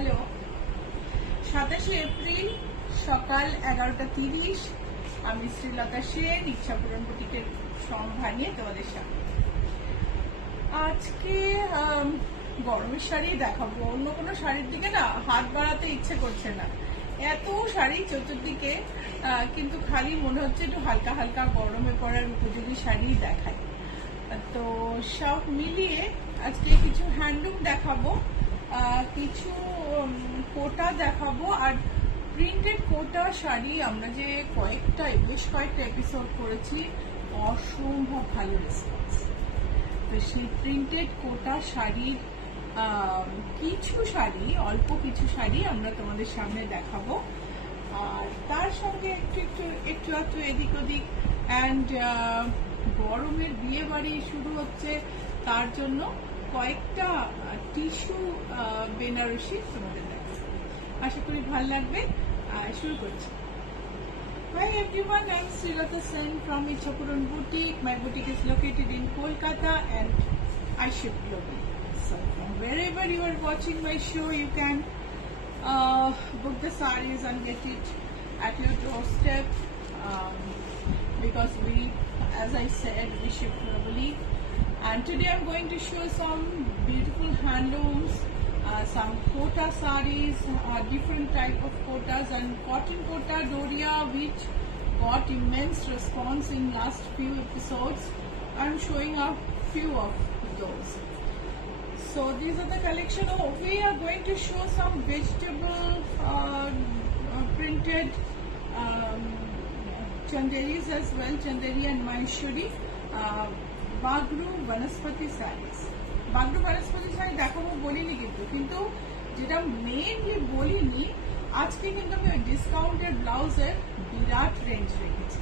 Hello, 27শে April সকাল 11:30 আমি শ্রীলতা সেন ইচ্ছাপূরণ বুটিকের সম্ভার নিয়ে তোমাদের সামনে। আজকে গরমের শাড়ি দেখাবো। অন্য কোনো শাড়ির দিকে না হাত বাড়াতে ইচ্ছে করছে না, এত শাড়ি চতুর্দিকে, কিন্তু খালি মনে হচ্ছে একটু হালকা হালকা গরমে পড়ার উপযোগী শাড়ি দেখাই। তো সব মিলিয়ে আজকে কিছু হ্যান্ডলুম দেখাবো, কিছু কোটা দেখাবো, আর প্রিন্টেড কোটা শাড়ি আমরা যে বেশ কয়েকটা এপিসোড করেছি, অসম্ভব ভালো রেসপন্স। তো সেই প্রিন্টেড কোটা শাড়ির অল্প কিছু শাড়ি আমরা তোমাদের সামনে দেখাবো, আর তার সঙ্গে একটু এদিক ওদিক। অ্যান্ড গরমের বিয়ে বাড়ি শুরু হচ্ছে, তার জন্য কয়েকটা টিস্যু বেনারসি তোমাদের দেখাবো। আশা করি ভালো লাগবে। শুরু করছি। Hi everyone, I'm Srilata Sen from Ichhapuran Boutique. My boutique is located in Kolkata and I ship globally. So from wherever you are watching my show, you can book the sarees and get it at your doorstep, because we, as I said, we ship globally. And today I'm going to show some beautiful handlooms, some kota sarees, different type of kotas, and cotton kota doria, which got immense response in last few episodes. I'm showing a few of those. So these are the collection. We are going to show some vegetable printed chanderis as well, chanderi and maheshwari, bagru banaspati sarees. bagru banaspati saree দেখাবো বলিনি, কিন্তু যেটা mainly বলিনি, আজকে কিন্তু আমি discounted ব্লাউজের বিরাট range রেখেছি।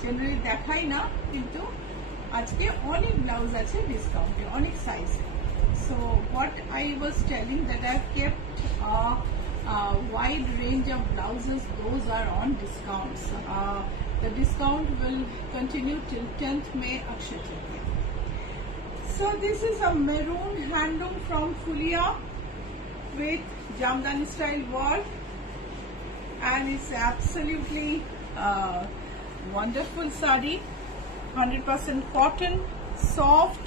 জেনারেলি দেখাই না, কিন্তু আজকে অনেক ব্লাউজ আছে ডিসকাউন্টে, অনেক সাইজে। So what I was telling, that I have kept a wide range of blouses, those are on discounts. The discount will continue till 10th May, Akshaya Tritiya. So this is a maroon handloom from Fulia with Jamdani style work, and it's absolutely wonderful saree, 100% cotton, soft.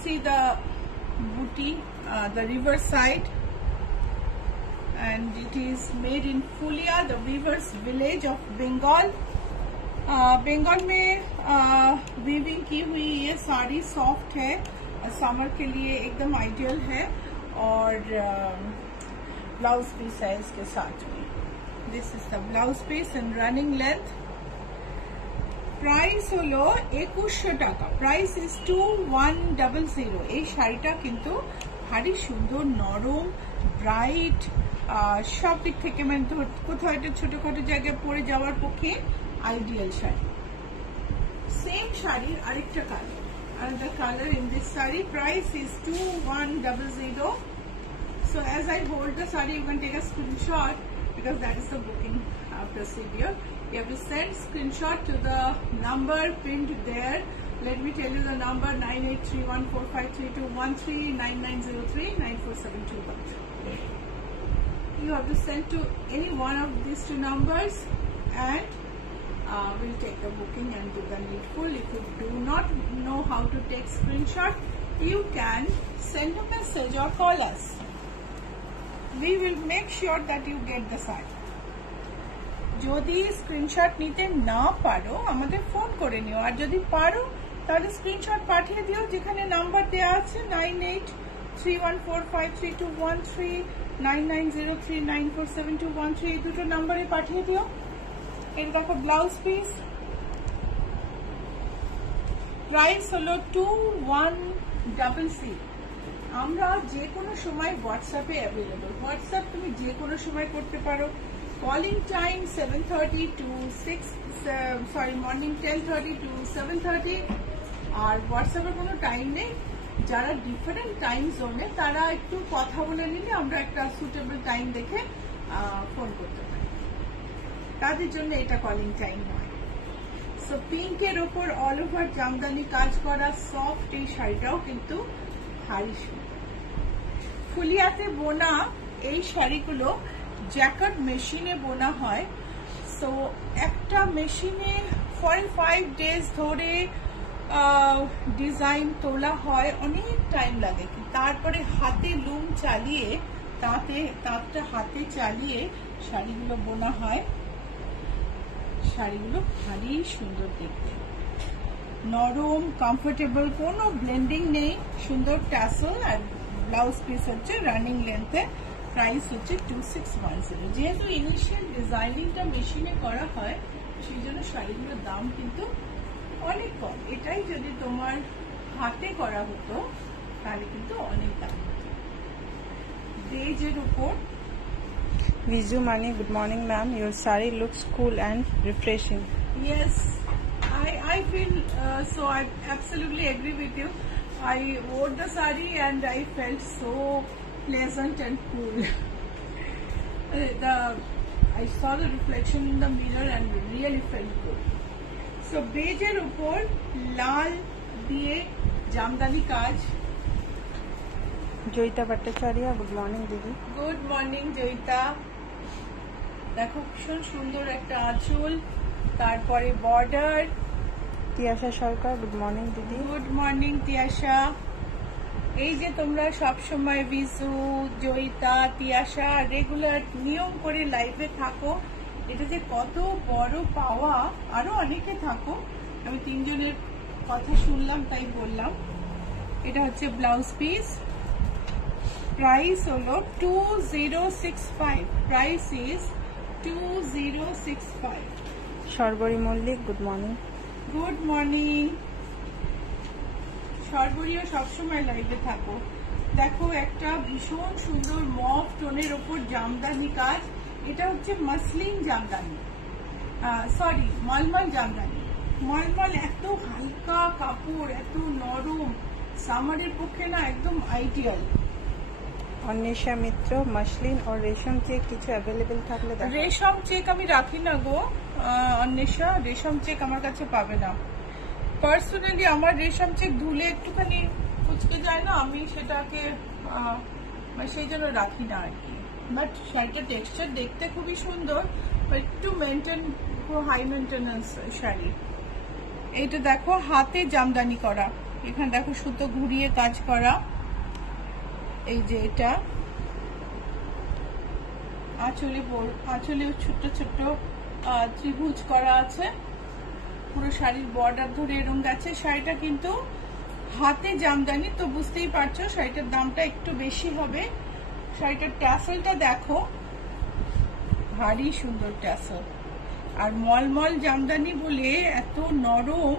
See the booty, the river side, and it is made in Fulia, the weavers village of Bengal. Bengal में weaving की हुई ये sari soft है, summer के लिए एकदम ideal है, और ब्लाउज पीस है इसके साथ में। This is the blouse piece in running length. Price হলো 2100 টাকা। Price is 2100। এই শাড়িটা কিন্তু ভারী সুন্দর, নরম, ব্রাইট, সব দিক থেকে মানে কোথাও একটা ছোটখাটো জায়গায় পরে যাওয়ার পক্ষে আইডিয়াল শাড়ি। সেম শাড়ির আরেকটা colour, another color in this saree. Price is 2100. So as I hold the saree, you can take a screenshot, because that is the booking procedure. You have to send screenshot to the number pinned there. Let me tell you the number: 9831453213, 9903947213. You have to send to any one of these two numbers, and we'll take the booking and do the needful. If you do not know how to take screenshot, you can send a message or call us. We will make sure that you get the saree. যদি screenshot নিতে না পারো আমাদের phone করে নিও, আর যদি পারো তাহলে স্ক্রিনশট পাঠিয়ে দিও, যেখানে নাম্বার দেওয়া আছে 9831453213, 9903947213, এই দুটো নাম্বারে পাঠিয়ে দিও। এই দেখো ব্লাউজ পিস, প্রাইস হলো 2100। আমরা যে কোনো সময় হোয়াটসঅ্যাপে অ্যাভেলেবল। হোয়াটসঅ্যাপ তুমি যে কোনো সময় করতে পারো। Calling time 7:30 to 6, morning 10:30 to 7:30, আর হোয়াটসঅ্যাপের কোনো টাইম নেই। যারা ডিফারেন্ট টাইম জোনে তারা একটু কথা বলে নিলে আমরা একটা সুটেবল টাইম দেখে ফোন করতে পারি, তাদের জন্য এটা কলিং টাইম নয়। সো পিঙ্কের ওপর অল ওভার জামদানি কাজ করা সফট এই শাড়িটাও কিন্তু ভারী সুন্দর। ফুলিয়াতে বোনা এই শাড়িগুলো জ্যাকেট মেশিনে বোনা হয়। সো একটা মেশিনে 45 ডেজ ধরে ডিজাইন তোলা হয়, অনেক টাইম লাগে। তারপরে হাতে লুম চালিয়ে তাঁতটা হাতে চালিয়ে শাড়িগুলো বোনা হয়। শাড়িগুলো ভারী সুন্দর দেখতে, নরম, কমফোর্টেবল, কোনো ব্লেন্ডিং নেই, সুন্দর ট্যাসেল। আর ব্লাউজ পিস হচ্ছে রানিং লেন্থে। প্রাইস হচ্ছে 2610। যেহেতু ইনিশিয়াল ডিজাইনিংটা মেশিনে করা হয়, সেই জন্য শাড়িগুলোর দাম কিন্তু অনেক কম। এটাই যদি তোমার হাতে করা হতো তাহলে কিন্তু অনেক দাম হতো। বেজের উপর Viju Mani, good morning ma'am. Your sari looks cool and refreshing. Yes, I feel so. I absolutely agree with you. I wore the sari and I felt so pleasant and cool. I saw the reflection in the mirror and really felt good. So beige upor lal diye jamdani kaj. Joyita Bhattacharya, good morning didi. Good morning Joyita. দেখো ভীষণ সুন্দর একটা আঁচল, তারপরে border. Tiyasha সরকার, good morning দিদি। Good morning Tiyasha. এই যে তোমরা সব সময় বিজু, জয়িতা, তিয়াশা রেগুলার নিয়ম করে লাইভে থাকো, এটা যে কত বড় পাওয়া। আরো অনেকে থাকো, আমি 3 জনের কথা শুনলাম তাই বললাম। এটা হচ্ছে ব্লাউজ পিস, প্রাইস হলো 2065। Price is 2065। Sarbari Mallick, good morning. Good morning সর্বরীয়, সবসময় লাইভে থাকো। দেখো একটা ভীষণ সুন্দর মফ টোনের ওপর জামদানি কাজ। এটা হচ্ছে মসলিন জামদানি, সরি মলমল জামদানি। মলমল এত হালকা কাপড়, এত নরম, সামারের পক্ষে না একদম আইডিয়াল। অন্বেষা মিত্র, মসলিন ও রেশম চেক কিছু অ্যাভেলেবেল থাকলে দেখাও। রেশম চেক আমি রাখি না গো অন্বেষা, রেশম চেক আমার কাছে পাবে না। পার্সোনালি আমার রেশম চেক ধুলে একটুখানি কুচকে যায় না, আমি সেটাকে সেই জন্য রাখি না আর কি। বাট শাড়িটার টেক্সচার দেখতে খুবই সুন্দর, একটু মেনটেন, হাই মেনটেন্যান্স শাড়ি। এইটা দেখো হাতে জামদানি করা, এখানে দেখো সুতো ঘুরিয়ে কাজ করা। এই যে এটা আঁচলে ছোট্ট ছোট্ট ত্রিভুজ করা আছে, পুরো শাড়ির বর্ডার ধরে এরকম গেছে। শাড়িটা কিন্তু হাতে জামদানি, তো বুঝতেই পারছো শাড়িটার দামটা একটু বেশি হবে। শাড়িটার ট্যাসেলটা দেখো, ভারী সুন্দর ট্যাসেল। আর মলমল জামদানি বলে এত নরম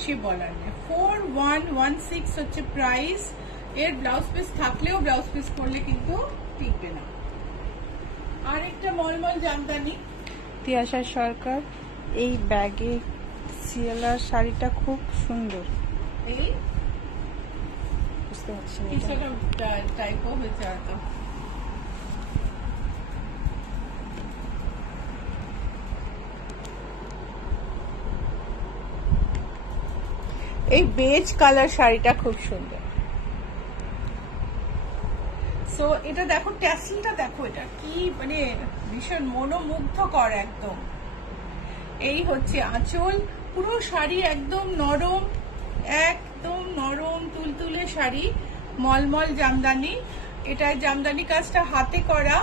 সে বলার নেই। 4116 হচ্ছে প্রাইস। এর ব্লাউজ পিস থাকলেও ব্লাউজ পিস করলে কিন্তু টিকবে না। আরেকটা মলমল জামদানি। তিয়াশা সরকার, এই ব্যাগে সিএলআর শাড়িটা খুব সুন্দর। এই বুঝতে পারছি না কিছুটা টাইপও হয়েছে হয়তো। এই বেজ কালার শাড়িটা খুব সুন্দর। সো এটা দেখো, ট্যাসেলটা দেখো, এটা কি মানে ভীষণ মনোমুগ্ধকর একদম। এই হচ্ছে আঁচল, পুরো শাড়ি একদম নরম, একদম নরম তুলতুলে শাড়ি, মলমল জামদানি। এটা জামদানি কাজটা হাতে করা,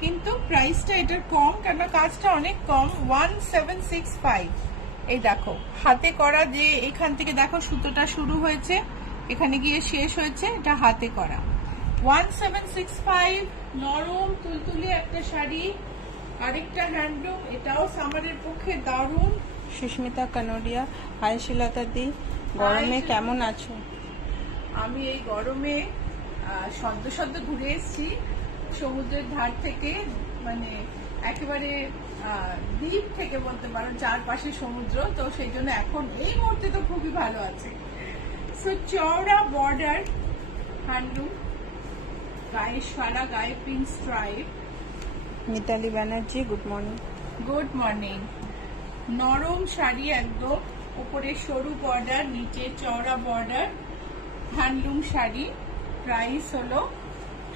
কিন্তু প্রাইসটা এটার কম, কেন কাজটা অনেক কম। 1765। এই দেখো হাতে করা, যে এখান থেকে দেখো সুতোটা শুরু হয়েছে, এখানে গিয়ে শেষ হয়েছে, এটা হাতে করা। 1765, নরম তুলতুলে একটা শাড়ি। আরেকটা হ্যান্ডলুম, এটাও সামারের পক্ষে দারুণ। সুস্মিতা কানোডিয়া, হাই শিলতা দি, গরমে কেমন আছো? আমি এই গরমে সদ্য ঘুরে এসেছি সমুদ্রের ধার থেকে, মানে একেবারে দ্বীপ থেকে বলতে পারো, চারপাশে সমুদ্র, তো সেই জন্য এখন এই মুহূর্তে তো খুবই ভালো আছে। সো চওড়া বর্ডার হ্যান্ডলুম, গায়ে সারা গায়ে pink stripe. Mitali Banerjee, good morning. Good morning. নরম শাড়ি একদম, উপরে সরু বর্ডার, নিচে চওড়া বর্ডার, হ্যান্ডলুম শাড়ি। প্রাইস হলো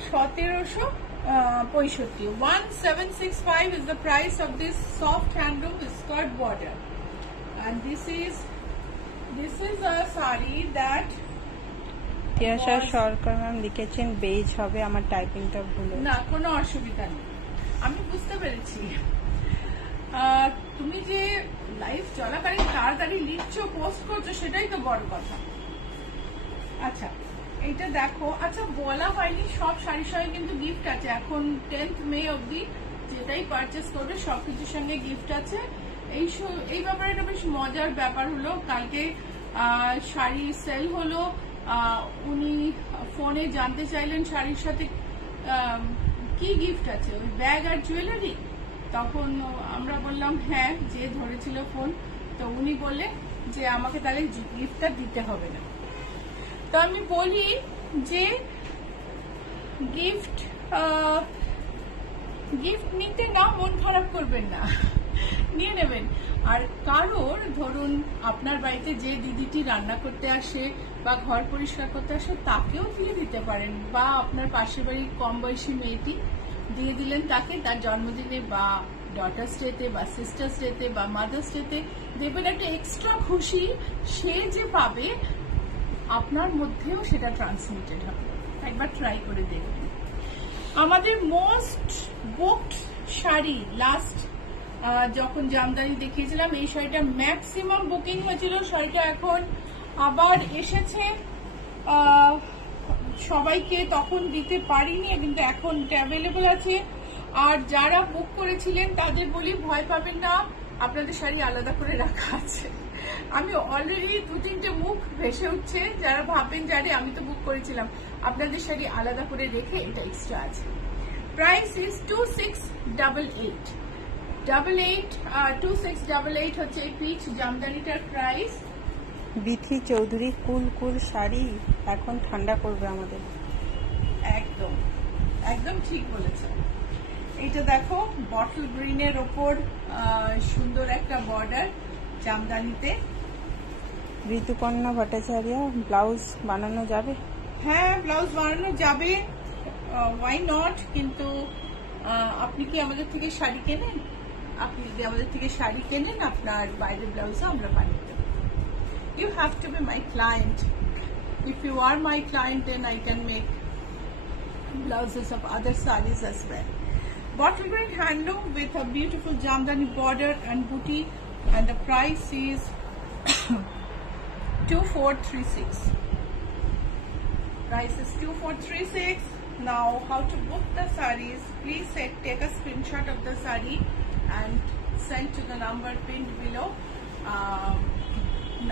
1765। 1765 is the price of this soft handloom skirt border, and this is a sari that Tiyasha Sarkar ma'am লিখেছেন বেজ হবে, আমার টাইপিংটা ভুল হয়েছে। না, কোনো অসুবিধা নেই, আমি বুঝতে পেরেছি। তুমি যে লাইভ চলাকালীন তাড়াতাড়ি লিখছো, পোস্ট করছো, সেটাই তো বড় কথা। আচ্ছা, এইটা দেখো। আচ্ছা, বলা হয়নি সব শাড়ির সঙ্গে কিন্তু গিফট আছে। এখন 10th মে অবধি যেটাই পারচেস করবে সবকিছুর সঙ্গে গিফট আছে। এই ব্যাপারে একটা বেশ মজার ব্যাপার হলো, কালকে শাড়ি সেল হলো, উনি ফোনে জানতে চাইলেন শাড়ির সাথে কি গিফট আছে, ওই ব্যাগ আর জুয়েলারি। তখন আমরা বললাম হ্যাঁ, যে ধরেছিল ফোন, তো উনি বললেন যে আমাকে তাহলে গিফটটা দিতে হবে না। তো আমি বলি যে গিফট নিতে না মন খারাপ করবেন না, নিয়ে নেবেন। আর কারোর ধরুন আপনার বাড়িতে যে দিদিটি রান্না করতে আসে বা ঘর পরিষ্কার করতে আসে তাকেও দিয়ে দিতে পারেন, বা আপনার পাশের বাড়ির কম বয়সী মেয়েটি দিয়ে দিলেন তাকে তার জন্মদিনে বা ডটার্স ডেতে বা সিস্টার্স ডেতে বা মাদার্স ডেতে, দেখবেন একটা এক্সট্রা খুশি সে যে পাবে আপনার মধ্যেও সেটা ট্রান্সমিটেড হবে। একবার ট্রাই করে দেখবেন। আমাদের মোস্ট বুকড শাড়ি লাস্ট যখন জামদানি দেখিয়েছিলাম, এই শাড়িটা ম্যাক্সিমাম বুকিং হয়েছিল। শাড়িটা এখন আবার এসেছে, সবাইকে তখন দিতে পারিনি, কিন্তু এখন অ্যাভেলেবল আছে। আর যারা বুক করেছিলেন তাদের বলি ভয় পাবেন না, আপনাদের শাড়ি আলাদা করে রাখা আছে। আমি অলরেডি 2-3টে মুখ ভেসে উঠছে, যারা ভাববেন যারে আমি তো বুক করেছিলাম, আপনাদের শাড়ি আলাদা করে রেখে এটা এক্সট্রা আছে। প্রাইস ইজ 2688 হচ্ছে এই পিচ জামদানিটার প্রাইস। বিথি চৌধুরী কুল শাড়ি এখন ঠান্ডা করবে আমাদের। একদম একদম ঠিক বলেছেন। এইটা দেখো, বটল গ্রিনের ওপর সুন্দর একটা বর্ডার জামদানিতে। ঋতুপর্ণা ভট্টাচার্য, ব্লাউজ বানানো যাবে? হ্যাঁ, ব্লাউজ বানানো যাবে, ওয়াই নট। কিন্তু আপনি কি আমাদের থেকে শাড়ি কেনেন? আপনি যদি আমাদের থেকে শাড়ি কেনেন, আপনার বাইরের ব্লাউজও আমরা বানিয়ে দেবো। You have to be my client. If you are my client, then I can make blouses of other sarees as well. Bottle green handloom with a beautiful jamdani border and booty, and the price is 2436. Price is 2436. Now, how to book the sarees? Please take a screenshot of the saree and send to the number pinned below.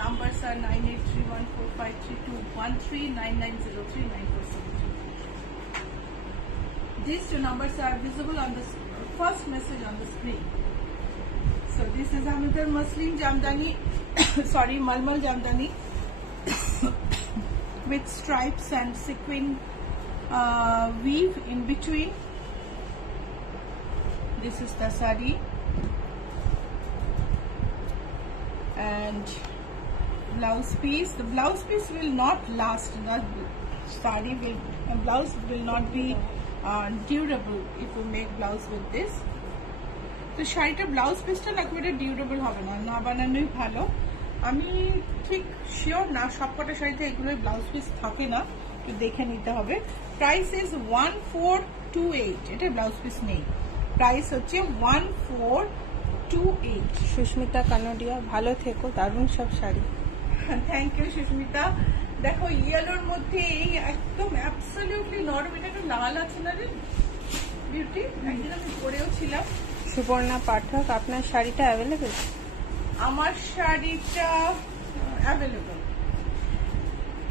Numbers are 9831453213, 99039473. These two numbers are visible on the first message on the screen. So this is another muslin jamdani, sorry, malmal jamdani with stripes and sequin weave in between. This is the saree, and blouse piece. The blouse piece will not last. Blouse will not be durable if you make blouse with this. তো শাড়িটা blouse পিসটা না খুব একটা durable হবে না, না বানানোই ভালো। আমি ঠিক শিওর না, সবকটা শাড়িতে এগুলোর ব্লাউজ পিস থাকে না, একটু দেখে নিতে হবে। প্রাইস ইজ 1428, এটা ব্লাউজ পিস নেই, প্রাইস হচ্ছে 1428। সুস্মিতা কানোডিয়া, ভালো থেকো, দারুণ সব শাড়ি। Thank you Susmita. দেখো, ইয়েলোর মধ্যে এই একদম অ্যাবসলিউটলি নরম, এটা একটু লাল আছে না রে বিউটি, একদিন আমি পরেও ছিলাম। সুবর্ণা পাঠক, আপনার শাড়িটা অ্যাভেলেবেল? আমার শাড়িটা অ্যাভেলেবেল।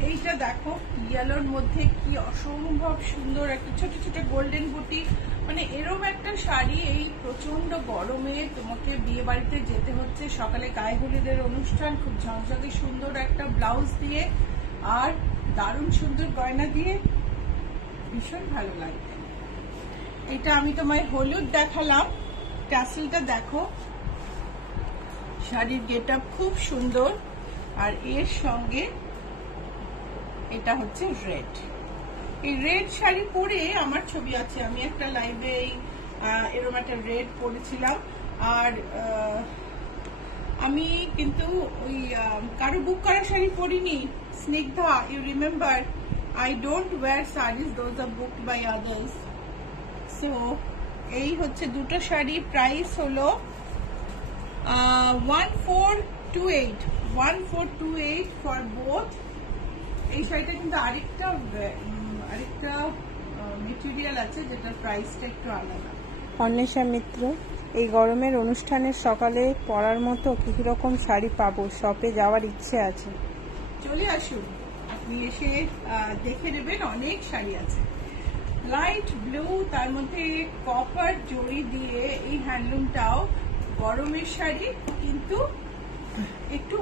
এইটা দেখো, ইয়েলোর মধ্যে কি অসম্ভব সুন্দর একটা ছোট ছোট গোল্ডেন বুটি, মানে এরকম একটা শাড়ি এই প্রচন্ড গরমে তোমাকে বিয়ে বাড়িতে যেতে হচ্ছে, সকালে গায়ে হলুদের অনুষ্ঠান, খুব ঝকঝকে সুন্দর একটা ব্লাউজ দিয়ে আর দারুণ সুন্দর গয়না দিয়ে ভীষণ ভালো লাগবে। এটা আমি তোমায় হলুদ দেখালাম, ট্যাসেলটা দেখো, শাড়ির গেট আপ খুব সুন্দর, আর এর সঙ্গে এটা হচ্ছে রেড, এই রেড শাড়ি পরে আমার ছবি আছে, আমি একটা লাইভে এরকম একটা রেড পরেছিলাম। আর আমি কিন্তু ওই কারো বুক করা শাড়ি পরিনি। Snigdha, you remember, I don't wear sarees, those are booked by others. So এই হচ্ছে দুটো শাড়ি, প্রাইস হলো 1428 ফর বোথ। এই শাড়িটা কিন্তু আরেকটা মেটেরিয়াল আছে যেটার প্রাইসটা একটু আলাদা। অন্বেষা মিত্র, এই গরমের অনুষ্ঠানের সকালে পরার মতো কি রকম শাড়ি পাবো? শপে যাওয়ার ইচ্ছে আছে। চলে আসুন, আপনি এসে দেখে নেবেন, অনেক শাড়ি আছে। লাইট ব্লু, তার মধ্যে কপার জড়ি দিয়ে এই হ্যান্ডলুমটাও গরমের শাড়ি, কিন্তু একটু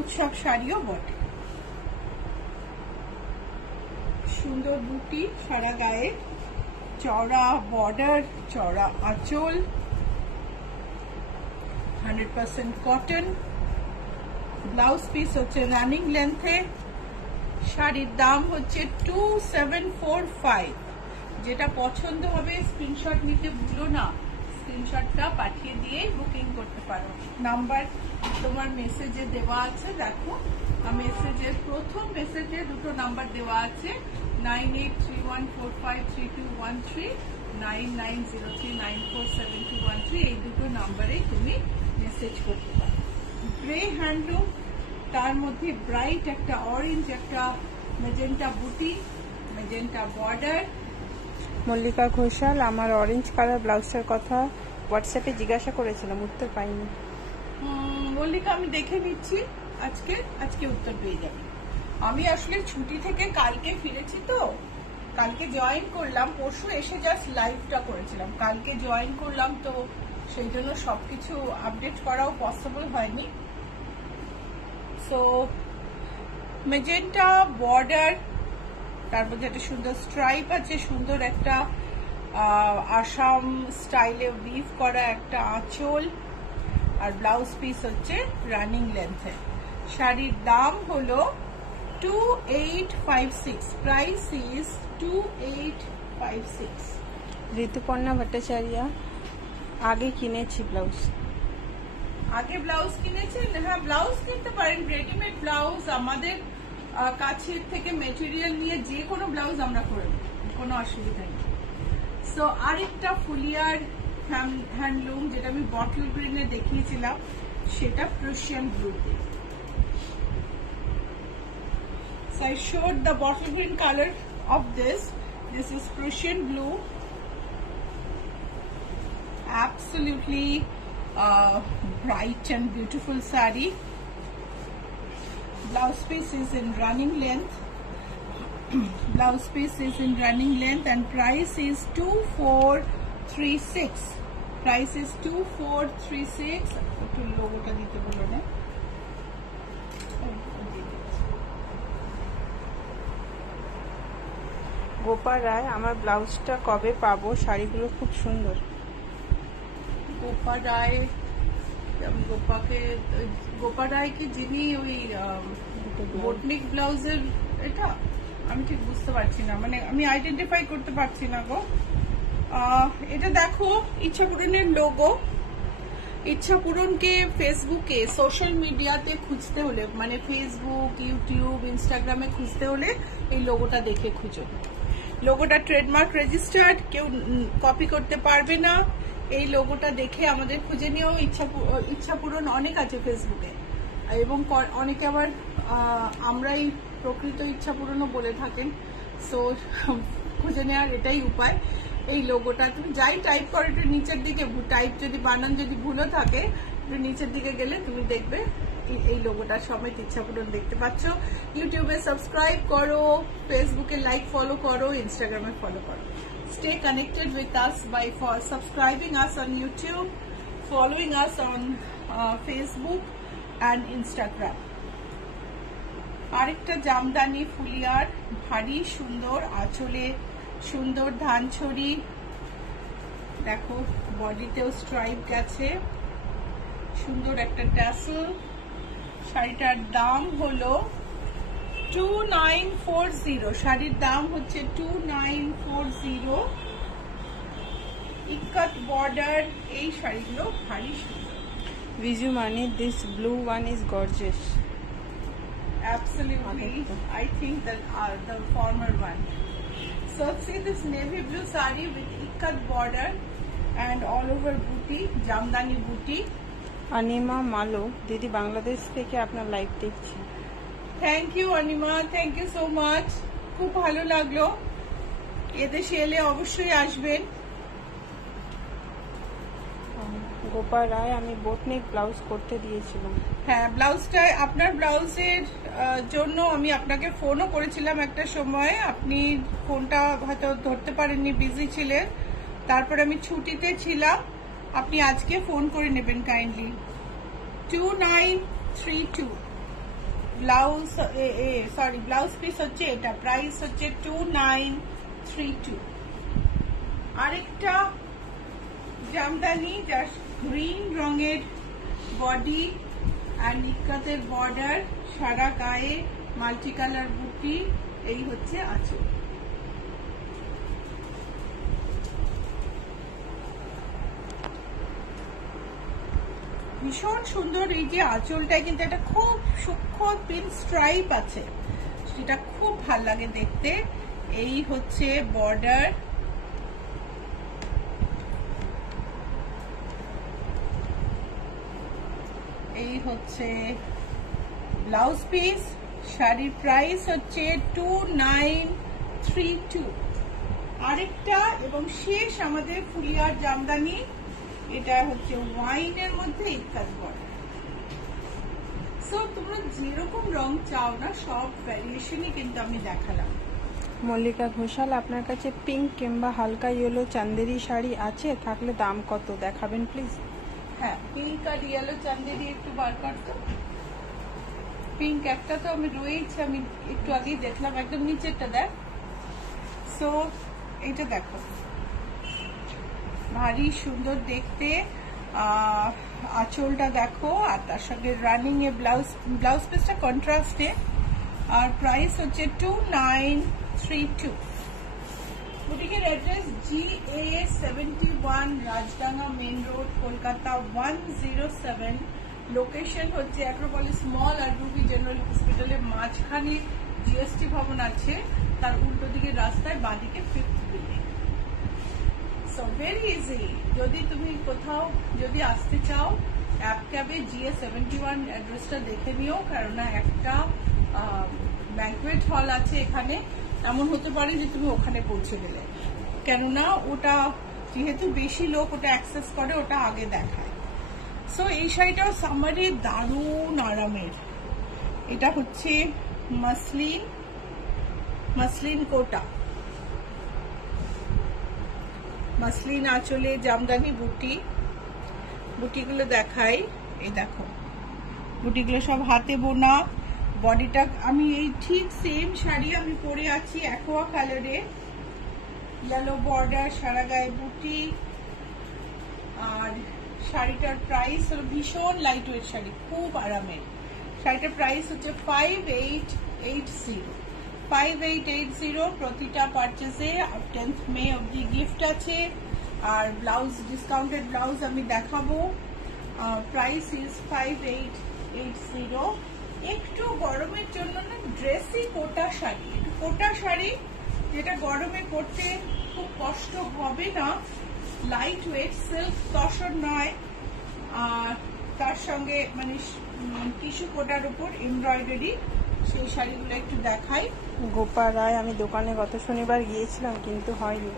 উৎসব শাড়িও বটে। সুন্দর বুটি সারা গায়ে, চওড়া বর্ডার, চওড়া আঁচল, 100% কটন। ব্লাউজ পিস হচ্ছে রানিং লেন্থে। শাড়ির দাম হচ্ছে 2745। যেটা পছন্দ হবে স্ক্রিনশট নিতে ভুলো না, স্ক্রিনশটটা পাঠিয়ে দিয়ে বুকিং করতে পারো। নাম্বার তোমার মেসেজে দেওয়া আছে, দেখো মেসেজের প্রথম মেসেজে দুটো নাম্বার দেওয়া আছে, 9831453213, 9903947213। এই দুটো নাম্বারে তুমি মেসেজ করতে পারো। গ্রে হ্যান্ডলুম, তার মধ্যে ব্রাইট একটা অরেঞ্জ, একটা মেজেন্টা বুটি, মেজেন্টা বর্ডার। মল্লিকা ঘোষাল, আমার অরেঞ্জ কালার ব্লাউজটার কথা হোয়াটসঅ্যাপে জিজ্ঞাসা করেছিলাম, উত্তর পাইনি। মল্লিকা, আমি দেখে নিচ্ছি, আজকে উত্তর পেয়ে যাবে। আমি আসলে ছুটি থেকে কালকে ফিরেছি, তো কালকে জয়েন করলাম, পরশু এসে জাস্ট লাইভটা করেছিলাম, কালকে জয়েন করলাম, তো সেই জন্য সবকিছু আপডেট করাও পসিবল হয়নি। সো মেজেন্টা বর্ডার, তার মধ্যে একটা সুন্দর স্ট্রাইপ আছে, সুন্দর একটা আসাম স্টাইলে উইভ করা একটা আঁচল, আর ব্লাউজ পিস হচ্ছে রানিং লেন্থে। শাড়ির দাম হলো 2856, প্রাইস ইজ 2856। ঋতুপর্ণা ভট্টাচার্য, আগে কিনেছি ব্লাউজ। আগে ব্লাউজ কিনেছেন? হ্যাঁ, ব্লাউজ কিনতে পারেন, রেডিমেড ব্লাউজ আমাদের কাছের থেকে মেটেরিয়াল নিয়ে যে কোনো ব্লাউজ আমরা করে দেব, কোনো অসুবিধা নেই। সো আরেকটা ফুলিয়ার হ্যান্ডলুম, যেটা আমি বটল গ্রিনে দেখিয়েছিলাম, সেটা Prussian ব্লুতে। So I showed the bottle green color of this. This is Prussian blue. Absolutely bright and beautiful saree. Blouse piece is in running length. Blouse piece is in running length and price is 2436. Price is 2436. একটু লোগোটা দিতে বলো না। গোপা রায়, আমার ব্লাউজটা কবে পাবো? শাড়িগুলো খুব সুন্দর। গোপা রায়, গোপা রায় কি যিনি ওই বোটনিক ব্লাউজের, এটা আমি ঠিক বুঝতে পারছি না, মানে আমি আইডেন্টিফাই করতে পারছি না গো। এটা দেখো ইচ্ছা পূরণের লোগো। ইচ্ছা পূরণকে ফেসবুকে, সোশ্যাল মিডিয়াতে খুঁজতে হলে, মানে ফেসবুক, ইউটিউব, ইনস্টাগ্রামে খুঁজতে হলে এই লোগোটা দেখে খুঁজো। লোগোটা ট্রেডমার্ক রেজিস্টার্ড, কেউ কপি করতে পারবে না। এই লোগোটা দেখে আমাদের খুঁজে নিয়েও ইচ্ছা পূরণ অনেক আছে ফেসবুকে, এবং অনেকে আবার আমরাই প্রকৃত ইচ্ছা পূরণও বলে থাকেন। সো খুঁজে নেওয়ার এটাই উপায়। এই লোগোটা তুমি যাই টাইপ করো, একটু নিচের দিকে টাইপ যদি বানান যদি ভুলও থাকে, একটু নিচের দিকে গেলে তুমি দেখবে এই লোগোটা সমেত ইচ্ছা পূরণ দেখতে পাচ্ছ। ইউটিউবে সাবস্ক্রাইব করো, ফেসবুকে লাইক ফলো করো, ইনস্টাগ্রামে ফলো করো। Stay connected with us by subscribing us on YouTube, following us on Facebook and Instagram. আরেকটা জামদানি ফুলিয়ার, ভারী সুন্দর, আঁচলে সুন্দর ধান ছড়ি, দেখো বডিতেও স্ট্রাইপ গেছে, সুন্দর একটা ট্যাসেল। শাড়িটার দাম হলো 2940 শাড়ির দাম হচ্ছে 2940। ইক্কাত বর্ডার এই শাড়িগুলো ভারী সুন্দর। Viju Mani, this blue one is gorgeous. Absolutely, I think that the former one. So see this navy blue saree with ikat border and all over booty, jamdani booty. Anima মালো দিদি বাংলাদেশ থেকে আপনার লাইভ দেখছি। Thank you Anima, thank you so much, খুব ভালো লাগলো। এদেশে এলে অবশ্যই আসবেন। গোপাল রায়, আমি বোটনিক ব্লাউজ করতে দিয়েছিলাম। হ্যাঁ, ব্লাউজটা আপনার ব্লাউজের জন্য আমি আপনাকে ফোনও করেছিলাম একটা সময়, আপনি ফোনটা হয়তো ধরতে পারেননি, বিজি ছিলেন। তারপর আমি ছুটিতে ছিলাম, আপনি আজকে ফোন করে নেবেন kindly. 2932 blouse, sorry blouse piece হচ্ছে এটা, প্রাইস হচ্ছে 2932। আরেকটা জামদানি যার গ্রিন রঙের বডি আর নিকাতের বর্ডার, সারা গায়ে মাল্টি কালার বুটি, এই হচ্ছে আঁচল। ভীষণ সুন্দর এই যে আঁচলটায় কিন্তু একটা খুব সূক্ষ্ম পিন স্ট্রাইপ আছে, সেটা খুব ভাল লাগে দেখতে। এই হচ্ছে বর্ডার, এই হচ্ছে ব্লাউজ পিস। শাড়ির প্রাইস হচ্ছে 2932। আরেকটা এবং শেষ আমাদের ফুলিয়ার জামদানি, এটা হচ্ছে ওয়াইনের মধ্যে ইক্কাত বর্ডার। সো তোমরা যেরকম রং চাও না সব ভ্যারিয়েশনই কিন্তু আমি দেখালাম। মল্লিকা ঘোষাল, আপনার কাছে পিঙ্ক কিংবা হালকা ইয়েলো চান্দেরি শাড়ি আছে? থাকলে দাম কত দেখাবেন প্লিজ। হ্যাঁ, পিঙ্ক আর ইয়েলো চান্দেরি একটু বার করতো। পিঙ্ক একটা তো আমি রয়েছে, আমি একটু আগেই দেখলাম, একদম নিচেরটা দেখ। সো এইটা দেখো, ভারী সুন্দর দেখতে। আঁচলটা দেখো, আর তার সঙ্গে রানিং এ ব্লাউজ পিসটা কন্ট্রাস্টে। আর প্রাইস হচ্ছে 2932। বুটিকের address GA71 Rajdanga main road, Kolkata 107। Location হচ্ছে অ্যাক্রোপলিস মল আর রুবি জেনারেল হসপিটালের মাঝখানে জিএসটি ভবন আছে, তার উল্টো দিকের রাস্তায় বাঁদিকে 5th building. So very easy, যদি তুমি কোথাও যদি আসতে চাও অ্যাপ ক্যাবে GA71 অ্যাড্রেসটা দেখে নিও, কারণ একটা ব্যাংকুয়েট হল আছে এখানে, এমন হতে পারে যে তুমি ওখানে পৌঁছে গেলে, কেননা ওটা যেহেতু বেশি লোক ওটা অ্যাক্সেস করে, ওটা আগে দেখায়। সো এই শাড়িটাও সামারে দারুণ আরামের। এটা হচ্ছে মাসলিন কোটা, মাসলিন আঁচলে জামদানি বুটিগুলো দেখাই। এই দেখো, বুটিগুলো সব হাতে বোনা। বডিটা আমি এই ঠিক সেম শাড়ি আমি পরে আছি অ্যাকোয়া কালারে, ইয়েলো বর্ডার, সারা গায়ে বুটি। আর শাড়িটার প্রাইস হলো, ভীষণ লাইট ওয়েট শাড়ি, খুব আরামের। শাড়িটার প্রাইস হচ্ছে 5880। প্রতিটা পারচেজে 10th মে অব্দি গিফট আছে। আর ব্লাউজ, ডিসকাউন্টেড ব্লাউজ আমি দেখাবো। Price is 5880। একটু গরমের জন্য না ড্রেসি কোটা শাড়ি, একটু কোটা শাড়ি যেটা গরমে পরতে খুব কষ্ট হবে না, লাইট ওয়েট, সিল্ক তসর নয়, আর তার সঙ্গে মানে টিস্যু কোটার উপর এমব্রয়ডারি, সেই শাড়িগুলো একটু দেখাই। গোপাল রায়, আমি দোকানে গত শনিবার গিয়েছিলাম কিন্তু হয়নি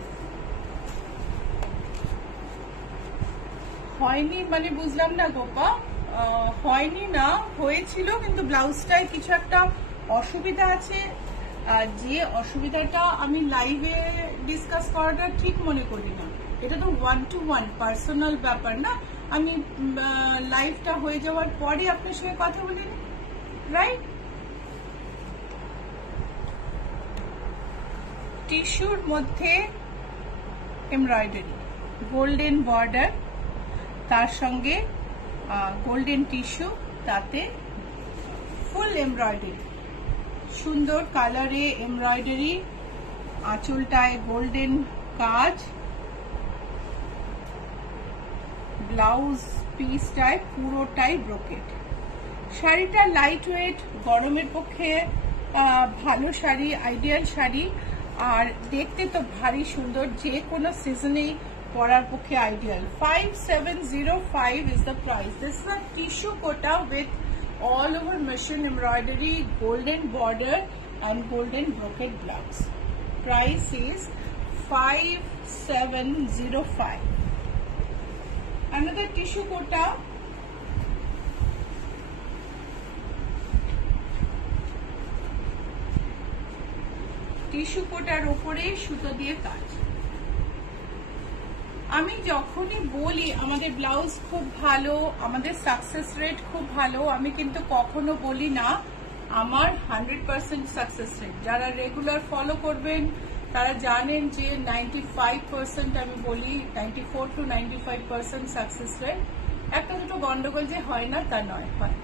মানে বুঝলাম না গোপা। হয়নি না, হয়েছিল, কিন্তু ব্লাউজটায় কিছু একটা অসুবিধা আছে। আর যে অসুবিধাটা আমি লাইভে ডিসকাস করাটা ঠিক মনে করি না, এটা তো 1-to-1 পার্সোনাল ব্যাপার না। আমি লাইভটা হয়ে যাওয়ার পরে আপনার সঙ্গে কথা বলে নিই, রাইট? টিস্যুর মধ্যে এমব্রয়ডারি, গোল্ডেন বর্ডার, তার সঙ্গে গোল্ডেন টিস্যু, তাতে ফুল এমব্রয়ডারি, সুন্দর কালারে এমব্রয়ডারি, আঁচলটায় গোল্ডেন কাজ, ব্লাউজ পিসটায় পুরোটাই ব্রোকেট। শাড়িটা লাইট ওয়েট, গরমের পক্ষে ভালো শাড়ি, আইডিয়াল শাড়ি, আর দেখতে তো ভারী সুন্দর, যে কোনো সিজনেই পরার পক্ষে ideal. 5705 is the price. This is a tissue kota with all over machine embroidery, golden border and golden brocade blouse. Price is 5705. Another tissue kota, tissue কোটার উপরে সুতো দিয়ে কাজ। আমি যখনই বলি আমাদের ব্লাউজ খুব ভালো, আমাদের সাকসেস রেট খুব ভালো, আমি কিন্তু কখনো বলি না আমার 100% সাকসেস রেট। যারা রেগুলার ফলো করবেন তারা জানেন যে 95% আমি বলি, 94 to 95% সাকসেস রেট। একটা দুটো গন্ডগোল যে হয় না তা নয়, হয়।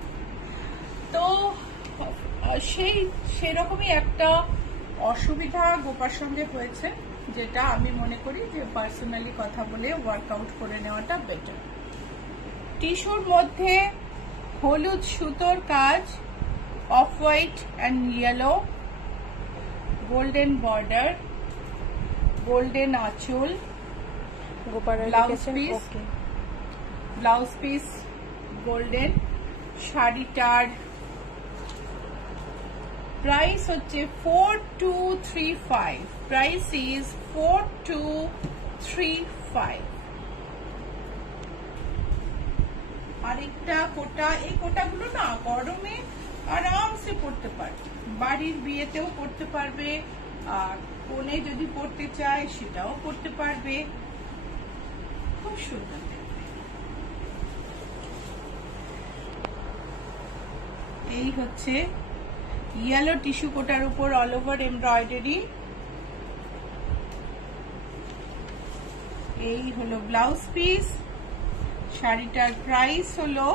তো সেরকমই একটা অসুবিধা গোপার সঙ্গে হয়েছে, যেটা আমি মনে করি যে পার্সোনালি কথা বলে ওয়ার্কআউট করে নেওয়াটা বেটার। টিস্যুর মধ্যে হলুদ সুতোর কাজ, off white and yellow, golden border, golden আঁচল, ব্লাউজ পিস গোল্ডেন। শাড়িটার প্রাইস হচ্ছে 4235। Price is 4235। আরেকটা কোটা, এই কোটাগুলো না গরমে আরামসে পরতে পারবে, বাড়ির বিয়েতেও পরতে পারবে, আর কোণে যদি পরতে চায় সেটাও পরতে পারবে, খুব সুন্দর। এই হচ্ছে ইয়েলো টিস্যু কোটার উপর অল ওভার এমব্রয়ডারি। এই হলো ব্লাউজ পিস। শাড়িটার প্রাইস হলো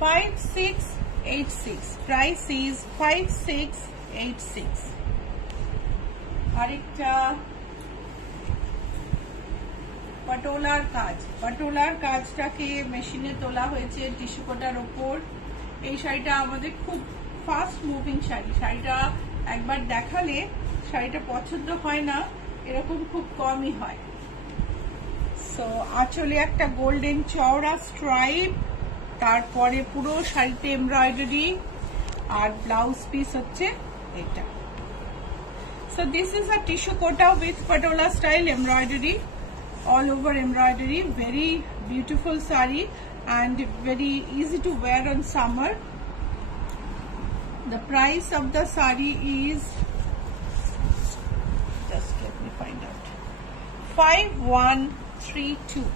5686। Price is 5686। আরেকটা পাটোলার কাজ, পাটোলার কাজটাকে মেশিনে তোলা হয়েছে টিস্যু কোটার ওপর। এই শাড়িটা আমাদের খুব ফাস্ট মুভিং শাড়ি, শাড়িটা একবার দেখালে শাড়িটা পছন্দ হয় না, এরকম খুব কমই হয়। সো আঁচলে একটা গোল্ডেন চওড়া স্ট্রাইপ, তারপরে পুরো শাড়িতে এমব্রয়ডারি, আর ব্লাউজ পিস হচ্ছে এটা। So this is a tissue Kota with patola style embroidery, all over embroidery, very beautiful saree and very easy to wear on summer. The price of the saree is, just let me find out, 5132.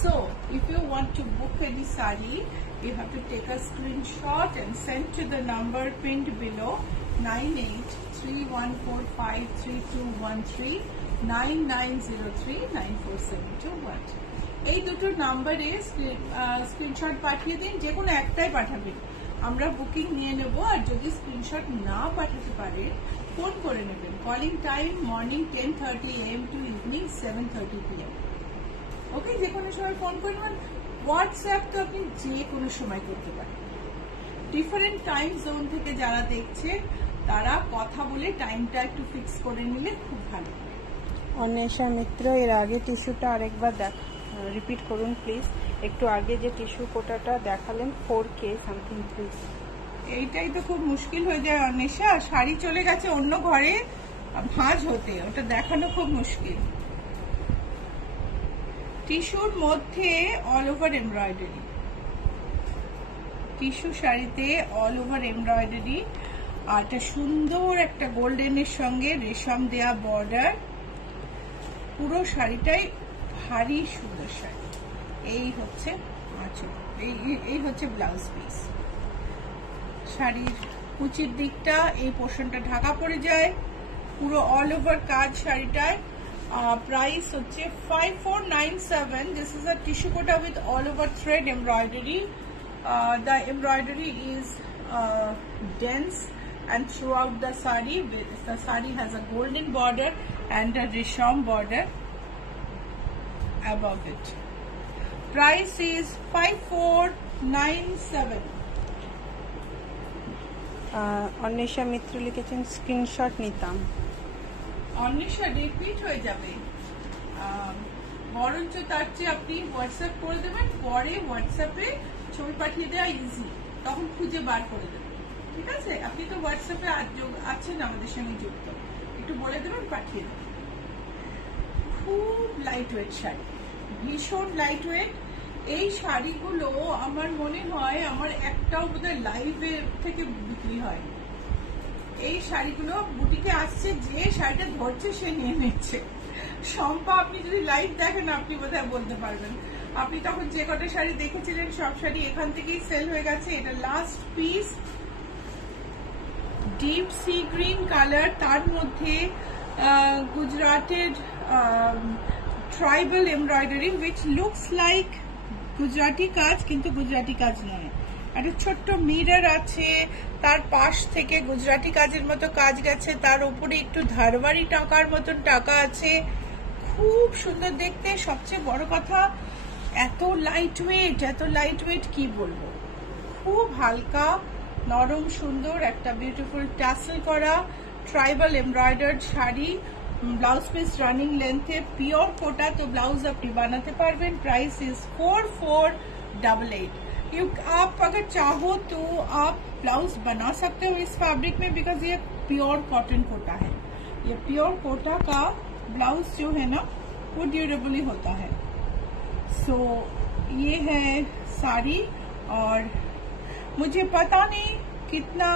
So if you want to book any saree, you have to take a screenshot and send to the number pinned below, 9831453213, 9903947213। এই দুটো নাম্বারে screenshot পাঠিয়ে দিন, যে কোনো একটাই পাঠাবেন, আমরা বুকিং নিয়ে নেব। আর যদি স্ক্রিনশট না পাঠাতে পারে ফোন করে নেবেন। Calling time morning 10:30 AM to evening 7:30 PM। ওকে, যে কোনো সময় ফোন করবেন। হোয়াটসঅ্যাপ তো আপনি যে কোনো সময় করতে পারেন। ডিফারেন্ট টাইম জোন থেকে যারা দেখছে তারা কথা বলে টাইমটা একটু ফিক্স করে নিলে খুব ভালো। অন্বেষা মিত্র, এর আগে টিস্যুটা আরেকবার রিপিট করুন প্লিজ। একটু আগে যে টিস্যু কোটাটা দেখালেন 4K সামথিং প্লিজ। এইটাই তো খুব মুশকিল হয়ে যায় অন্বেষা, শাড়ি চলে গেছে অন্য ঘরে ভাঁজ হতে, ওটা দেখানো খুব মুশকিল। টিস্যুর মধ্যে অল ওভার এমব্রয়ডারি, টিস্যু শাড়িতে অল ওভার এমব্রয়ডারি, আর একটা সুন্দর একটা গোল্ডেনের সঙ্গে রেশম দেয়া বর্ডার, পুরো শাড়িটাই ভারী সুন্দর শাড়ি। এই হচ্ছে আঁচল, এই হচ্ছে ব্লাউজ পিস। শাড়ির কুচির দিকটা এই পোর্শনটা ঢাকা পড়ে যায়, পুরো অল ওভার কাজ শাড়িটায়। প্রাইস হচ্ছে 5497। This is a tissue Kota with all over thread embroidery, The embroidery is dense and throughout the sari. The sari has a golden border and a risham border above it. Price is 5497. Anwesha মিত্র লিখেছেন screenshot নিতাম। Anwesha repeat হয়ে যাবে, বরঞ্চ তার চেয়ে আপনি WhatsApp করে দেবেন, পরে হোয়াটসঅ্যাপে ছবি পাঠিয়ে দেওয়া ইজি, তখন খুঁজে বার করে দেবেন। ঠিক আছে, আপনি তো হোয়াটসঅ্যাপে আছেন আমাদের সঙ্গে যুক্ত, একটু বলে দেবেন, পাঠিয়ে দেবেন। খুব লাইট ওয়েট শাড়ি, ভীষণ লাইট ওয়েট। এই শাড়িগুলো আমার মনে হয় আমার একটাও বোধহয় লাইভে থেকে বিক্রি হয়। এই শাড়িগুলো বুটিকে আসছে, যে শাড়িটা ধরছে সে নিয়ে নিচ্ছে। শম্পা, আপনি যদি লাইভ দেখেন আপনি বোধহয় বলতে পারবেন। আপনি তখন যে কটা শাড়ি দেখেছিলেন সব শাড়ি এখান থেকেই সেল হয়ে গেছে। এটা last piece, deep sea green colour, তার মধ্যে গুজরাটের tribal embroidery which looks like Gujarati কাজ, কিন্তু গুজরাটি কাজ নয়। একটা ছোট্ট মিরর আছে, তার পাশ থেকে গুজরাটি কাজের মতো কাজ গেছে, তার উপরে একটু ধারবাড়ি টাকার মতন টাকা আছে। খুব সুন্দর দেখতে, সবচেয়ে বড় কথা এত লাইট ওয়েট কি বলবো, খুব হালকা, নরম, সুন্দর, একটা বিউটিফুল ট্যাসেল করা tribal embroidered sari. Blouse piece running length है, प्योर कोटा, तो ब्लाउज अपनी बनाते पारबेन। Price is 4488। आप अगर चाहो तो आप ब्लाउज बना सकते हो इस फैब्रिक में, बिकॉज ये प्योर कॉटन कोटा है। ये प्योर कोटा का ब्लाउज जो है ना वो ड्यूरेबली होता है। सो ये है साड़ी, और मुझे पता नहीं कितना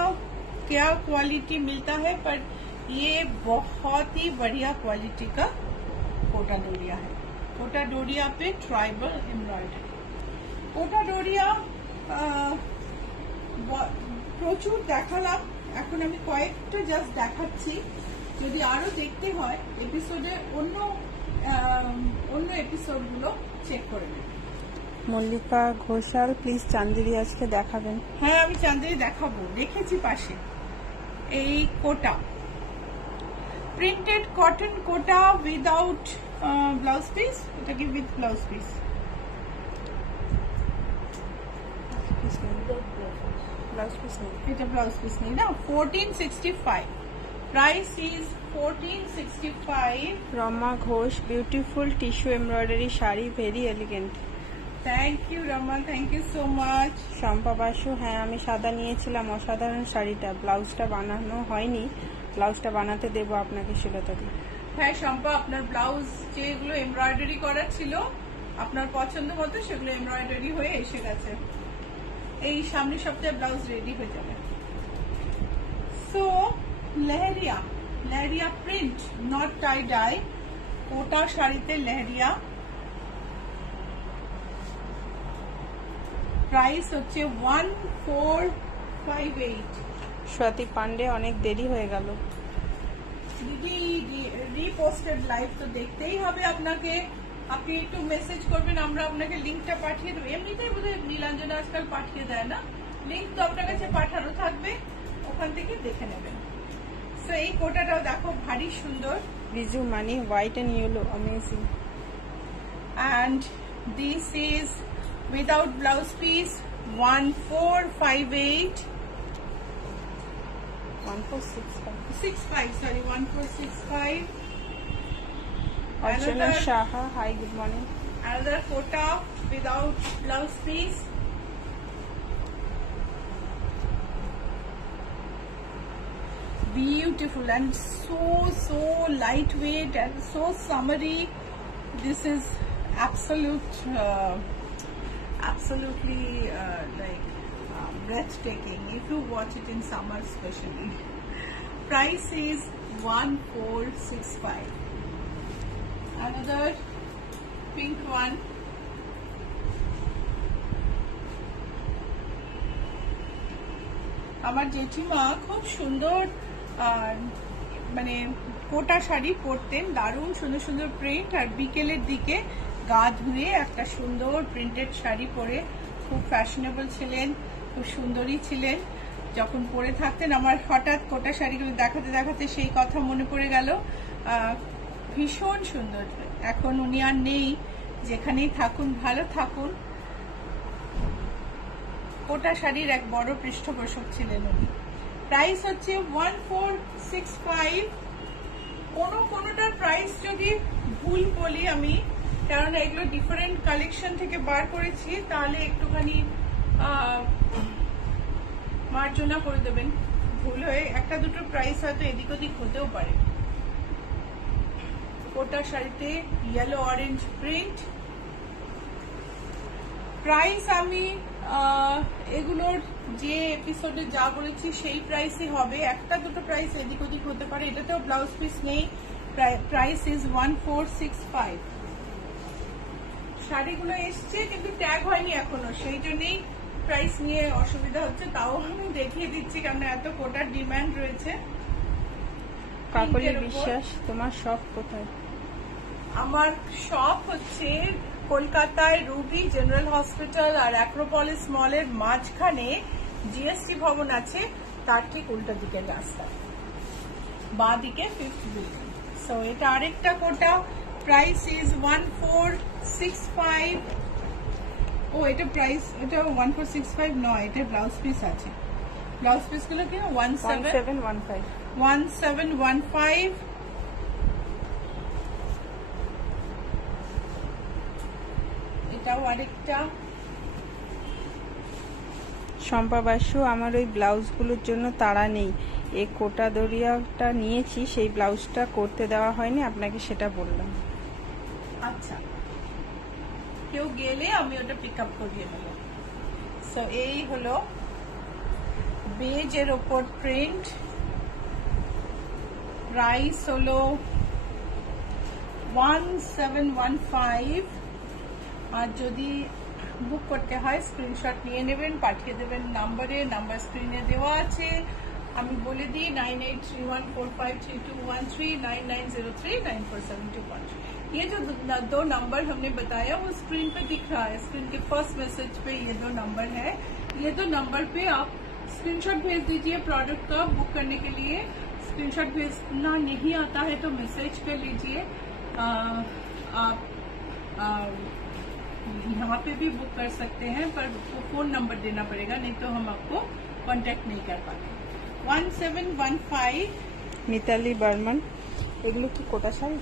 क्या क्वालिटी मिलता है, पर ये बहुत ही बढ़िया क्वालिटी का कोटा डोरिया है। कोटा डोरिया पे ट्राइबल एम्ब्रॉयडरी। कोटा डोरिया প্রচুর দেখালাম, এখন আমি কয়েকটা জাস্ট দেখাচ্ছি। যদি আরো দেখতে হয় এপিসোডে অন্য এপিসোডগুলো চেক করে নেবেন। মল্লিকা ঘোষাল, প্লিজ চান্দেরি আজকে দেখাবেন। হ্যাঁ, আমি চান্দেরি দেখাবো, রেখেছি পাশে। এই Kota printed cotton Kota without blouse piece, এটা কি with blouse piece? Blouse piece নেই, এটা ব্লাউজ পিস নেই না। 1465, price is 1465। Rama Ghosh, beautiful tissue embroidery sari, very elegant. Thank you Rama, thank you so much. Shampa Basu, হ্যাঁ আমি সাদা নিয়েছিলাম, অসাধারণ শাড়িটা, ব্লাউজটা বানানো হয়নি, ব্লাউজটা বানাতে দেবো আপনাকে শিলতা দিয়ে। হ্যাঁ শম্পা, আপনার ব্লাউজ যেগুলো এমব্রয়ডারি করা ছিল আপনার পছন্দ মতো, সেগুলো এমব্রয়ডারি হয়ে এসে গেছে। এই সামনের সপ্তাহে ব্লাউজ রেডি হয়ে যাবে। So leheriya print, not tie die, কোটা শাড়িতে লেহেরিয়া। প্রাইস হচ্ছে 1458। স্বাতি পান্ডে, অনেক দেরি হয়ে গেল দিদি। রিপোস্টেড লাইভ তো দেখতেই হবে আপনাকে, আপনি একটু মেসেজ করবেন, আমরা আপনাকে লিঙ্কটা পাঠিয়ে দেবো। এমনিতেই বোধহয় নীলাঞ্জনা আজকাল পাঠিয়ে দেয় না, লিঙ্ক তো আপনার কাছে পাঠানো থাকবে, ওখান থেকে দেখে নেবেন। সো এই কোটাটাও দেখো, ভারী সুন্দর। Riju Mani, white and yellow, amazing. And this is without blouse piece, 1458। 1465। Archana Shaha, hi, good morning. Another kota without blouse piece. Beautiful and so lightweight and so summery. This is absolutely like breathtaking if you watch it in summer especially. Price is 1465. Another pink one. আমার জেঠিমা খুব সুন্দর মানে কোটা শাড়ি পরতেন, দারুণ সুন্দর সুন্দর print, আর বিকেলের দিকে গা ধুয়ে একটা সুন্দর প্রিন্টেড শাড়ি পরে খুব ফ্যাশনেবল ছিলেন, খুব সুন্দরী ছিলেন। যখন পরে থাকতেন আমার হঠাৎ কোটা শাড়িগুলো দেখাতে দেখাতে সেই কথা মনে পড়ে গেল। ভীষণ সুন্দর। এখন উনি আর নেই, যেখানেই থাকুন ভালো থাকুন। কোটা শাড়ির এক বড় পৃষ্ঠপোষক ছিলেন উনি। প্রাইস হচ্ছে 1465। কোনোটার প্রাইস যদি ভুল বলি আমি, কারণ এগুলো ডিফারেন্ট কালেকশন থেকে বার করেছি, তাহলে একটুখানি মার্জনা করে দেবেন। ভুল হয়ে একটা দুটো প্রাইস হয়তো এদিক ওদিক হতেও পারে। কোটা শাড়িতে ইয়েলো অরেঞ্জ প্রিন্ট। প্রাইস আমি এগুলোর যে এপিসোডে যা বলেছি সেই প্রাইসই হবে, একটা দুটো প্রাইস এদিক ওদিক হতে পারে। এটাতেও ব্লাউজ পিস নেই। Price is 1465। শাড়িগুলো এসছে কিন্তু ট্যাগ হয়নি এখনো, সেই জন্যই প্রাইস নিয়ে অসুবিধা হচ্ছে। তাও আমি দেখিয়ে দিচ্ছি, কারণ এত কোটার ডিমান্ড রয়েছে। কাকলি বিশ্বাস, তোমার শপ কোথায়? আমার শপ হচ্ছে কলকাতায় রুবি জেনারেল হসপিটাল আর অ্যাক্রোপলিস মলের মাঝখানে জিএসটি ভবন আছে, তার ঠিক উল্টো দিকে রাস্তা, বাঁ দিকে 5th বিল্ডিং। সো এটা আরেকটা কোটা। Price is 1465। ও এটা প্রাইস, এটা 1465 নয়, এটা ব্লাউজ পিস আছে। ব্লাউজ পিস গুলো কি 1715। এটাও আরেকটা। শম্পা বাসু, আমার ওই ব্লাউজগুলোর জন্য তাড়া নেই। এই কোটা দরিয়াটা নিয়েছি, সেই ব্লাউজটা করতে দেওয়া হয়নি, আপনাকে সেটা বললাম। আচ্ছা, কেউ গেলে আমি ওটা পিক আপ করিয়ে নেব। সো এই হলো বেজের ওপর প্রিন্ট। প্রাইস হলো 1715। আর যদি বুক করতে হয় স্ক্রিনশট নিয়ে নেবেন, পাঠিয়ে দেবেন নাম্বারে। নাম্বার স্ক্রিনে দেওয়া আছে। আমি বলে দিই 9831453213, 9903947213। ये जो दो नंबर हमने बताया वो स्क्रीन पे दिख रहा है। स्क्रीन के फर्स्ट मैसेज पे ये दो नंबर है। ये दो नंबर पे आप स्क्रीनशॉट भेज दीजिए प्रोडक्ट का बुक करने के लिए। स्क्रीनशॉट भेजना नहीं आता है तो मैसेज कर लीजिए। आप यहाँ पे भी बुक कर सकते हैं, पर फोन नंबर देना पड़ेगा, नहीं तो हम आपको कांटेक्ट नहीं कर पाते। 1715। মিতালি বর্মন, এগুলো কি কোটা শাড়ি?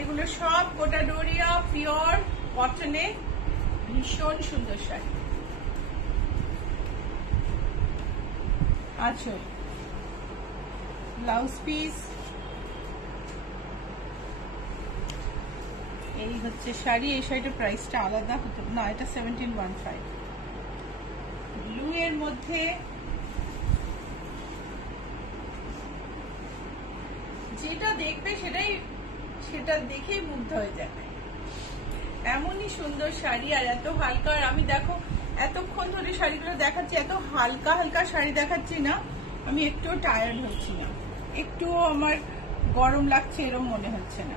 এগুলো সব কোটা ডোরিয়া পিওর কটনে, ভীষণ সুন্দর শাড়ি। আচ্ছা, ব্লাউজ পিস এই হচ্ছে শাড়ি। এই শাড়িটার প্রাইসটা আলাদা হতে না, এটা 1715। ব্লু এর মধ্যে যেটা দেখবে সেটা দেখেই মুগ্ধ হয়ে যাবে। এমনই সুন্দর শাড়ি আর এত হালকা। আর আমি দেখো এতক্ষণ ধরে শাড়িগুলো দেখাচ্ছি, এত হালকা হালকা শাড়ি দেখাচ্ছি না, আমি একটুও টায়ার্ড হচ্ছি না, একটুও আমার গরম লাগছে এরকম মনে হচ্ছে না।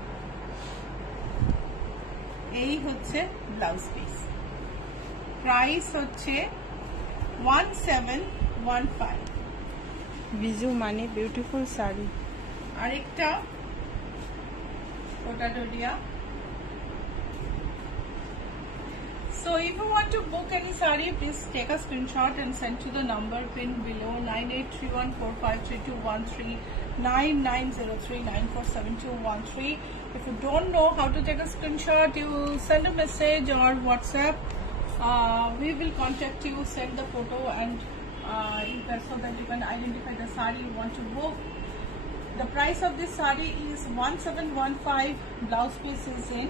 এই হচ্ছে ব্লাউজ পিস। প্রাইস হচ্ছে 1715। বিজু মানে বিউটিফুল শাড়ি। আরেকটা কোটা Doria. So if you want to book any sari, please take a screenshot and send to the number pinned below 9831453213, 9903947213. If you don't know how to take a screenshot, you send a message or WhatsApp. We will contact you, send the photo, and so that you can identify the sari you want to book. The price of this sari is 1715. Blouse piece is in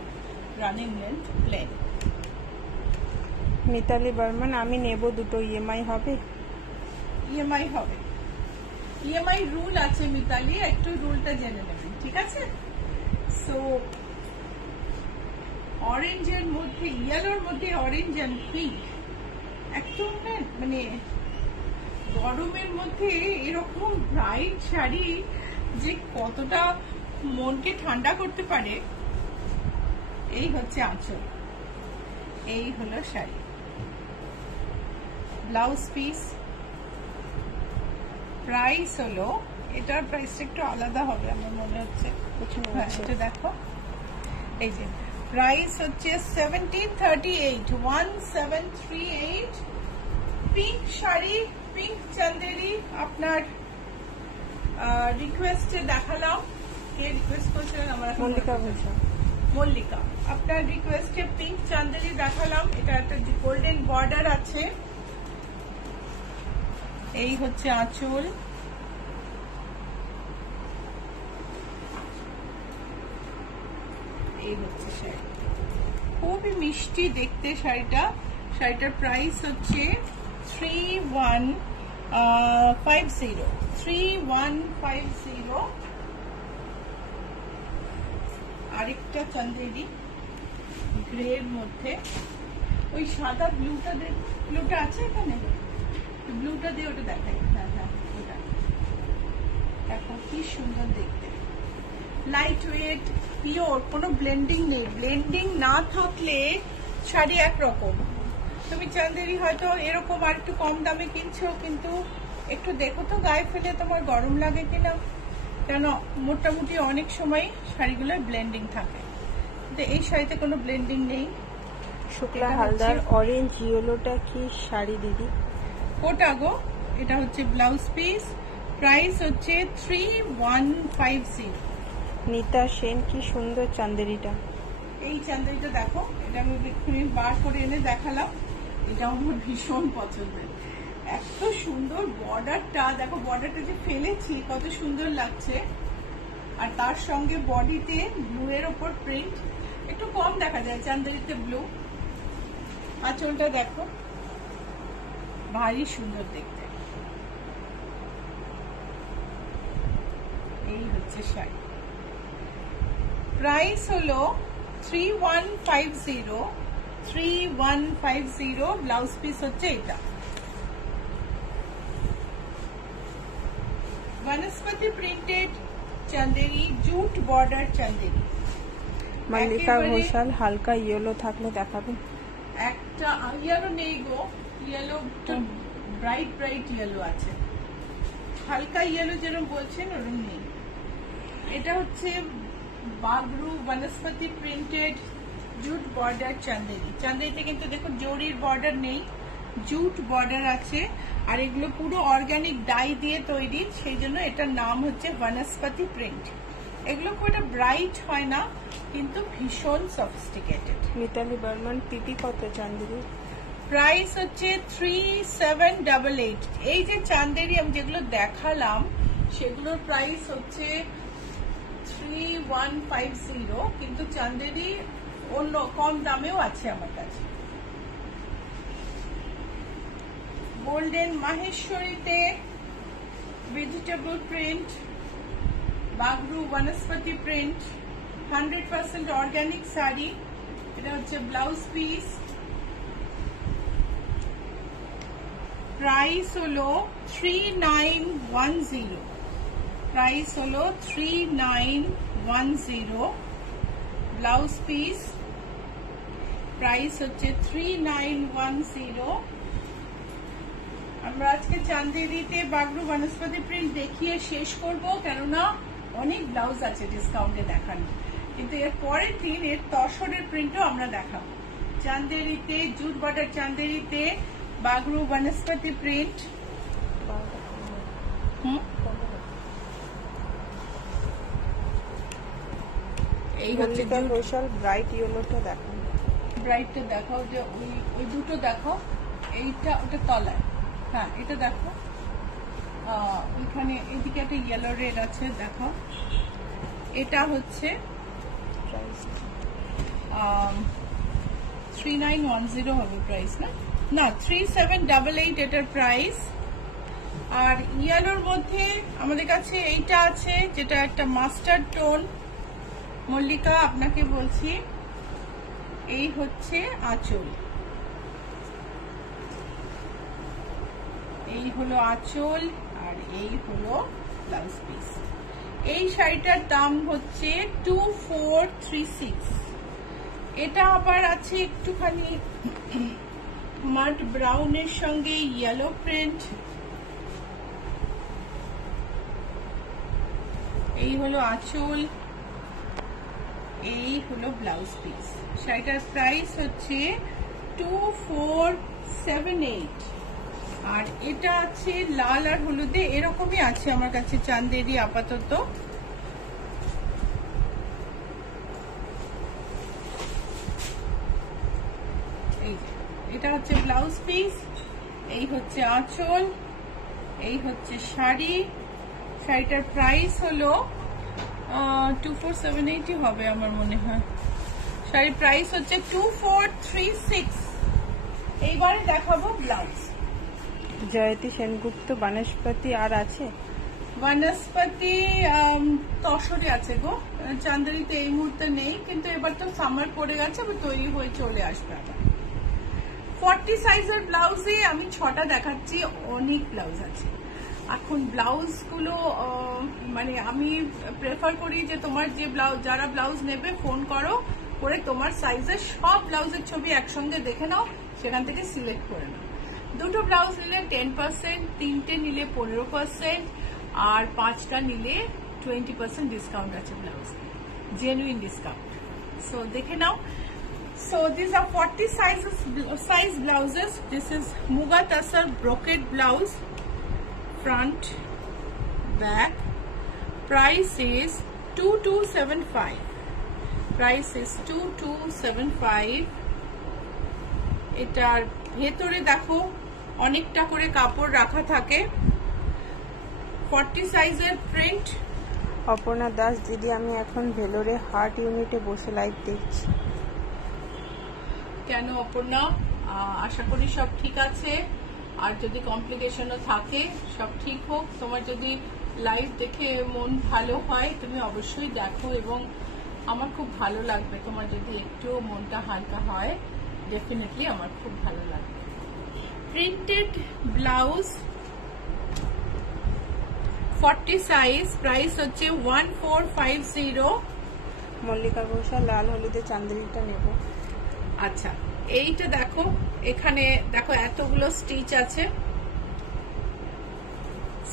running length plain. Mitali Barman, আমি নেব দুটো, EMI হবে? EMI হবে। EMI rule আছে মিতালি, একটু রুলটা জেনে নেবেন, ঠিক আছে? সো অরেঞ্জের মধ্যে, ইয়েলোর মধ্যে অরেঞ্জ এন্ড পিঙ্ক, একদম মানে গরমের মধ্যে এরকম ব্রাইট শাড়ি যে কতটা মনকে ঠান্ডা করতে পারে। এই হচ্ছে আঁচল, এই হলো শাড়ি। Blouse piece. প্রাইস হলো, এটার প্রাইসটা একটু আলাদা হবে আমার মনে হচ্ছে। হ্যাঁ, এটা দেখো, এই যে প্রাইস হচ্ছে 1738, 1738। পিঙ্ক শাড়ি, পিঙ্ক চান্দেরি, আপনার রিকোয়েস্টে দেখালাম। কে রিকোয়েস্ট করছিলেন? আমার মল্লিকা ঘোষাল। মল্লিকা, আপনার রিকোয়েস্টে পিঙ্ক চান্দেরি দেখালাম। এটা একটা গোল্ডেন বর্ডার আছে। এই হচ্ছে আঁচল, এই হচ্ছে শাড়ি। খুবই মিষ্টি দেখতে শাড়িটা। শাড়িটার প্রাইস হচ্ছে 3150। আরেকটা চান্দেরি গ্রের মধ্যে, ওই সাদা ব্লুটা ব্লুটা আছে এখানে, ব্লুটা দিয়ে ওটা দেখাই। হ্যাঁ হ্যাঁ, ওটা দেখো কি সুন্দর দেখতে, লাইট ওয়েট, পিওর, কোনো ব্লেন্ডিং নেই। ব্লেন্ডিং না থাকলে শাড়ি একরকম। তুমি চান্দেরি হয়তো এরকম আর একটু কম দামে কিনছো, কিন্তু একটু দেখো তো গায়ে ফেলে তোমার গরম লাগে কিনা, কেন মোটামুটি অনেক সময় শাড়িগুলো ব্লেন্ডিং থাকে, কিন্তু এই শাড়িতে কোনো ব্লেন্ডিং নেই। শুক্লা হালদার, অরেঞ্জ ইয়েলোটা কি শাড়ি দিদি? কোটা গো, এটা হচ্ছে ব্লাউজ পিস। প্রাইস হচ্ছে 3150। নিতা সেন, কি সুন্দর চান্দেরিটা। এই চান্দেরিটা দেখো, এটা আমি এক্ষুনি বার করে এনে দেখালাম। এটা আমার ভীষণ পছন্দের, এত সুন্দর বর্ডারটা দেখো, বর্ডারটা যে ফেলেছি কত সুন্দর লাগছে। আর তার সঙ্গে বডিতে ব্লু এর ওপর প্রিন্ট, একটু কম দেখা যায় চান্দেরিতে ব্লু। আঁচলটা দেখো, ভারী সুন্দর দেখতে। এই হচ্ছে শাড়ি। প্রাইস হলো 3150। ব্লাউজ পিস হচ্ছে এটা। বনস্পতি printed Chanderi, jute border Chanderi. Mallika Ghoshal, হালকা ইয়েলো থাকলে দেখাবেন। একটা ইয়েলো নেই গো, ইয়েলো ব্রাইট ব্রাইট ইয়েলো আছে, হালকা ইয়েলো যেরকম বলছেন ওরকম নেই। এটা হচ্ছে বাগরু বনস্পতি প্রিন্টেড জুট বর্ডার চান্দেরি। চান্দেরিতে কিন্তু দেখো জরির বর্ডার নেই, জুট বর্ডার আছে। আর এগুলো পুরো অর্গানিক ডাই দিয়ে তৈরি, সেই জন্য এটার নাম হচ্ছে বনস্পতি প্রিন্ট। এগুলো খুব একটা ব্রাইট হয় না, কিন্তু ভীষণ সফিস্টিকেটেড। মিতালি বর্মন, পিপি কত চান্দেরি? প্রাইস হচ্ছে 3788। এই যে চান্দেরি আমি যেগুলো দেখালাম সেগুলোর প্রাইস হচ্ছে 3150, কিন্তু চান্দেরি অন্য কম দামেও আছে আমার কাছে। গোল্ডেন মাহেশ্বরীতে ভেজিটেবল প্রিন্ট, বাগরু বনস্পতি প্রিন্ট, 100% অর্গানিক শাড়ি। এটা হচ্ছে ব্লাউজ পিস। প্রাইস হলো 3910। প্রাইস হলো 3910। ব্লাউজ পিস প্রাইস হচ্ছে 3910। আমরা আজকে চান্দেরিতে বাগরু বনস্পতি প্রিন্ট দেখিয়ে শেষ করব, কেননা অনেক ব্লাউজ আছে ডিসকাউন্টে দেখানো, কিন্তু এর পরের দিন এর তসরের প্রিন্টও আমরা দেখাবো। চান্দেরিতে জুট বর্ডার চান্দেরিতে বাগরু বনস্পতি প্রিন্ট। এই হচ্ছে ঘোষাল, ব্রাইট ইয়েলোটা দেখো। ব্রাইটটা দেখাও, যে ওই দুটো দেখো, এইটা ওটা তলায়। হ্যাঁ, এটা দেখো, ওইখানে এদিকে একটা ইয়েলো রেড আছে, দেখো। এটা হচ্ছে 3910 হবে প্রাইস, না 3788 এটার প্রাইস। আর ইয়েলোর মধ্যে আমাদের কাছে এইটা আছে, যেটা একটা মাস্টার্ড টোন। মল্লিকা আপনাকে বলছি, এই হচ্ছে আঁচল, এই হলো আঁচল, আর এই হলো ব্লাউজ পিস। এই শাড়িটার দাম হচ্ছে 2436। এটা আবার আছে একটুখানি মাড ব্রাউনের সঙ্গে ইয়েলো প্রিন্ট, এই হলো আঁচল, এই হলো ব্লাউজ পিস। শাড়িটার প্রাইস হচ্ছে 2478। আর এটা আছে লাল আর হলুদে, এরকমই আছে আমার কাছে চান্দেরি আপাতত। এটা হচ্ছে ব্লাউজ পিস, এই হচ্ছে আঁচল, এই হচ্ছে শাড়ি। শাড়িটার প্রাইস হলো 2478 হবে আমার মনে হয়। শাড়ির প্রাইস হচ্ছে 2436। এইবারে দেখাবো ব্লাউজ। জয়তী সেনগুপ্ত বনস্পতি আর আছে? বনস্পতি তসরে আছে গো, চান্দেরিতে এই মুহূর্তে নেই, কিন্তু এবার তো সামার পড়ে গেছে, আবার তৈরি হয়ে চলে আসবে আবার। 40 সাইজের ব্লাউজে আমি 6টা দেখাচ্ছি, অনেক ব্লাউজ আছে। এখন ব্লাউজ গুলো মানে আমি প্রেফার করি যে তোমার যে ব্লাউজ, যারা ব্লাউজ নেবে ফোন করো, করে তোমার সাইজের সব ব্লাউজের ছবি একসঙ্গে দেখে নাও, সেখান থেকে সিলেক্ট করে নাও। দুটো ব্লাউজ নিলে 10%, 3টে নিলে 15%, আর 5টা নিলে 20% ডিসকাউন্ট আছে ব্লাউজ, জেনুইন ডিসকাউন্ট। সো দেখে নাও। So these are 40 size blouses. This is Muga Tassar brocade blouse, front, back. Price is 2275. Price is 2275. এটার ভেতরে দেখো অনেকটা করে কাপড় রাখা থাকে। 40 সাইজের প্রিন্ট। অপর্ণা দাস দিদি, আমি এখন ভেলোরে হার্ট ইউনিটে বসে লাইভ দেখছি। কেন অপর্ণা? আশা করি সব ঠিক আছে, আর যদি কমপ্লিকেশনও থাকে সব ঠিক হোক। তোমার যদি লাইভ দেখে মন ভালো হয় তুমি অবশ্যই দেখো, এবং আমার খুব ভালো লাগবে তোমার যদি একটু মনটা হালকা হয়, ডেফিনেটলি আমার খুব ভালো লাগবে। প্রিন্টেড ব্লাউজ 40 সাইজ, প্রাইস হচ্ছে 1450। মল্লিকা ঘোষাল লাল হলুদে চান্দেরিটা নেব। আচ্ছা, এইটা দেখো, এখানে দেখো এতগুলো স্টিচ আছে।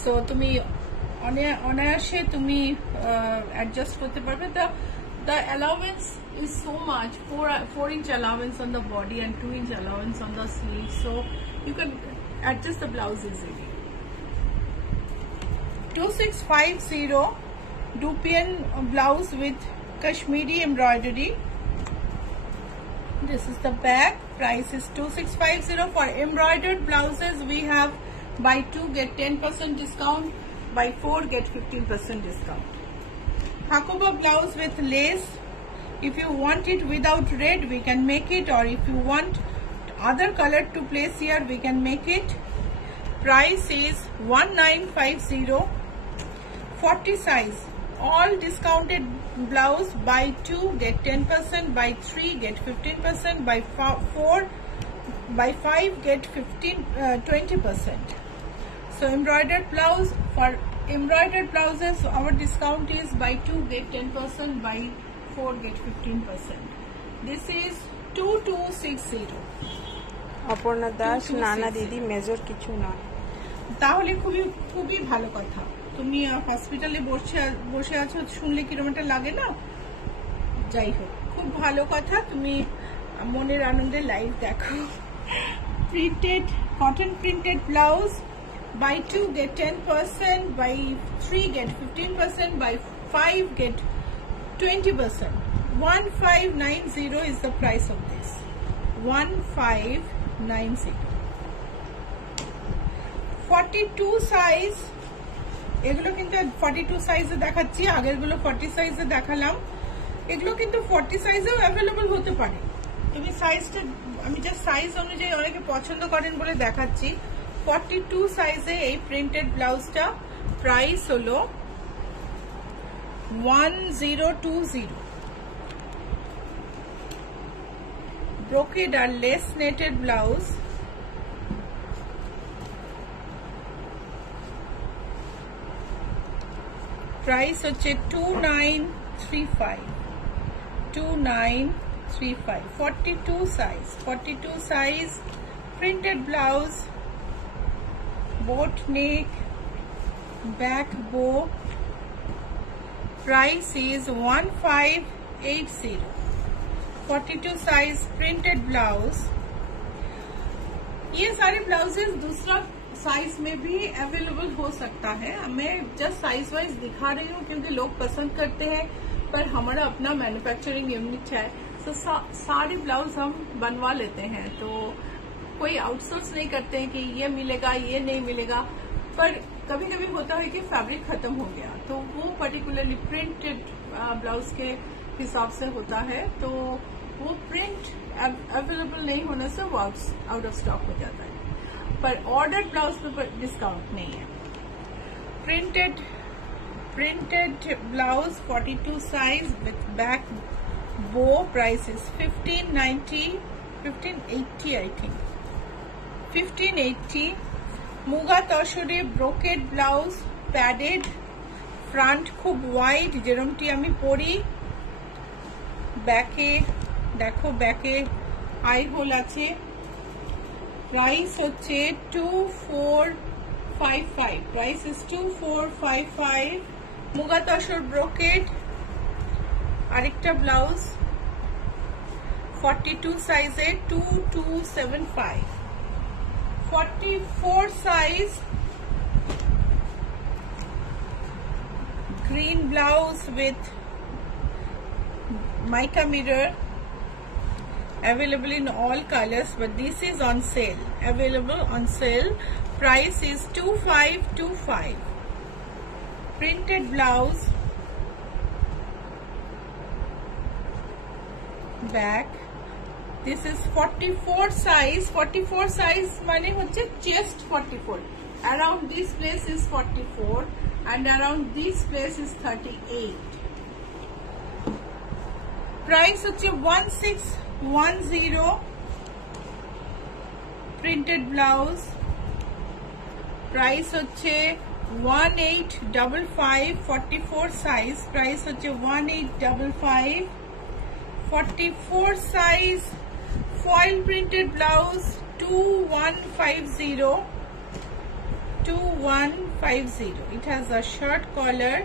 সো তুমি অনায়াসে তুমি অ্যাডজাস্ট করতে পারবে। The allowance is so much, 4 inch allowance on the body and 2 inch allowance on the sleeve, so you can adjust the blouse easily. 2650 Dupian blouse with Kashmiri embroidery. This is the back. Price is 2650. For embroidered blouses we have buy 2 get 10% discount, buy 4 get 15% discount. Hakuba blouse with lace. If you want it without red we can make it, or if you want other color to place here we can make it. Price is 1950. 40 size, all discounted blouse, buy 2 get 10%, buy 3 get 15%, buy 4 buy 5 get 20%. So embroidered blouse, for embroidered blouses our discount is buy 2 get 10%, buy 4 get 15%. This is 2260. Aparna Das, নানা দিদি major কিছু না। তাহলে খুবই খুবই ভালো কথা। তুমি হসপিটালে বসে আছো, শুনলে কিরকম একটা লাগে না? যাই হোক, খুব ভালো কথা, তুমি মনের আনন্দে লাইভ দেখো। Printed cotton printed blouse, buy 2 get 10%, buy 3 get 15%, buy 5 get 20%. 1590 is the price of this. 1590. 42 size, এগুলো কিন্তু 42 সাইজে দেখাচ্ছি, আগের গুলো 40 সাইজে দেখালাম। এগুলো কিন্তু 40 সাইজেও অ্যাভেলেবল হতে পারে। তুমি সাইজটা, আমি জাস্ট সাইজ অনুযায়ী অনেকে পছন্দ করেন বলে দেখাচ্ছি। 42 সাইজে এই প্রিন্টেড ব্লাউজটা প্রাইস হলো 1020। ব্রোকেড আর লেস নেটেড ব্লাউজ, প্রাইস হচ্ছে 2935। 2935 42 size, 42 size printed blouse, boat neck, back bow. Price is 1580. 42 size printed blouse. ये सारे ब्लाउजेस दूसरा साइज में भी अवेलेबल हो सकता है. मैं जस्ट साइज वाइज दिखा रही हूँ क्योंकि लोग पसंद करते हैं, पर हमारा अपना मैन्युफैक्चरिंग यूनिट है, तो सारे ब्लाउज हम बनवा लेते हैं. तो कोई आउटसोर्स नहीं करते हैं कि ये मिलेगा ये नहीं मिलेगा. पर कभी कभी होता है कि फैब्रिक खत्म हो गया, तो वो पर्टिकुलरली प्रिंटेड ब्लाउज के हिसाब से होता है, तो वो प्रिंट अवेलेबल नहीं होने से वो आउट ऑफ स्टॉक हो जाता है. पर ऑर्डर ब्लाउज पे डिस्काउंट नहीं है. Printed blouse 42 size with back bow. Price is 1580 I think 1580. Muga তসরে ব্রোকেড ব্লাউজ, প্যাডেড, ফ্রন্ট খুব ওয়াইড যেরকমটি আমি পরি. ব্যাকে দেখো, ব্যাকে আই হোল আছে. প্রাইস হচ্ছে 2455. Price is 2455. Muga tussar brocade. আরেকটা ব্লাউজ 42 সাইজে 2275. 44 size green blouse with mica mirror, available in all colors, but this is on sale, available on sale. Price is 2525. Printed blouse, back. This is 44 size. 44 size মানে হচ্ছে chest 44. Around this place is 44 and around this place is 38. Price হচ্ছে 1610. Printed blouse. Price হচ্ছে 1855. 44 size. Price হচ্ছে 1855. 44 size foil printed blouse 2150. 2150. It has a shirt collar.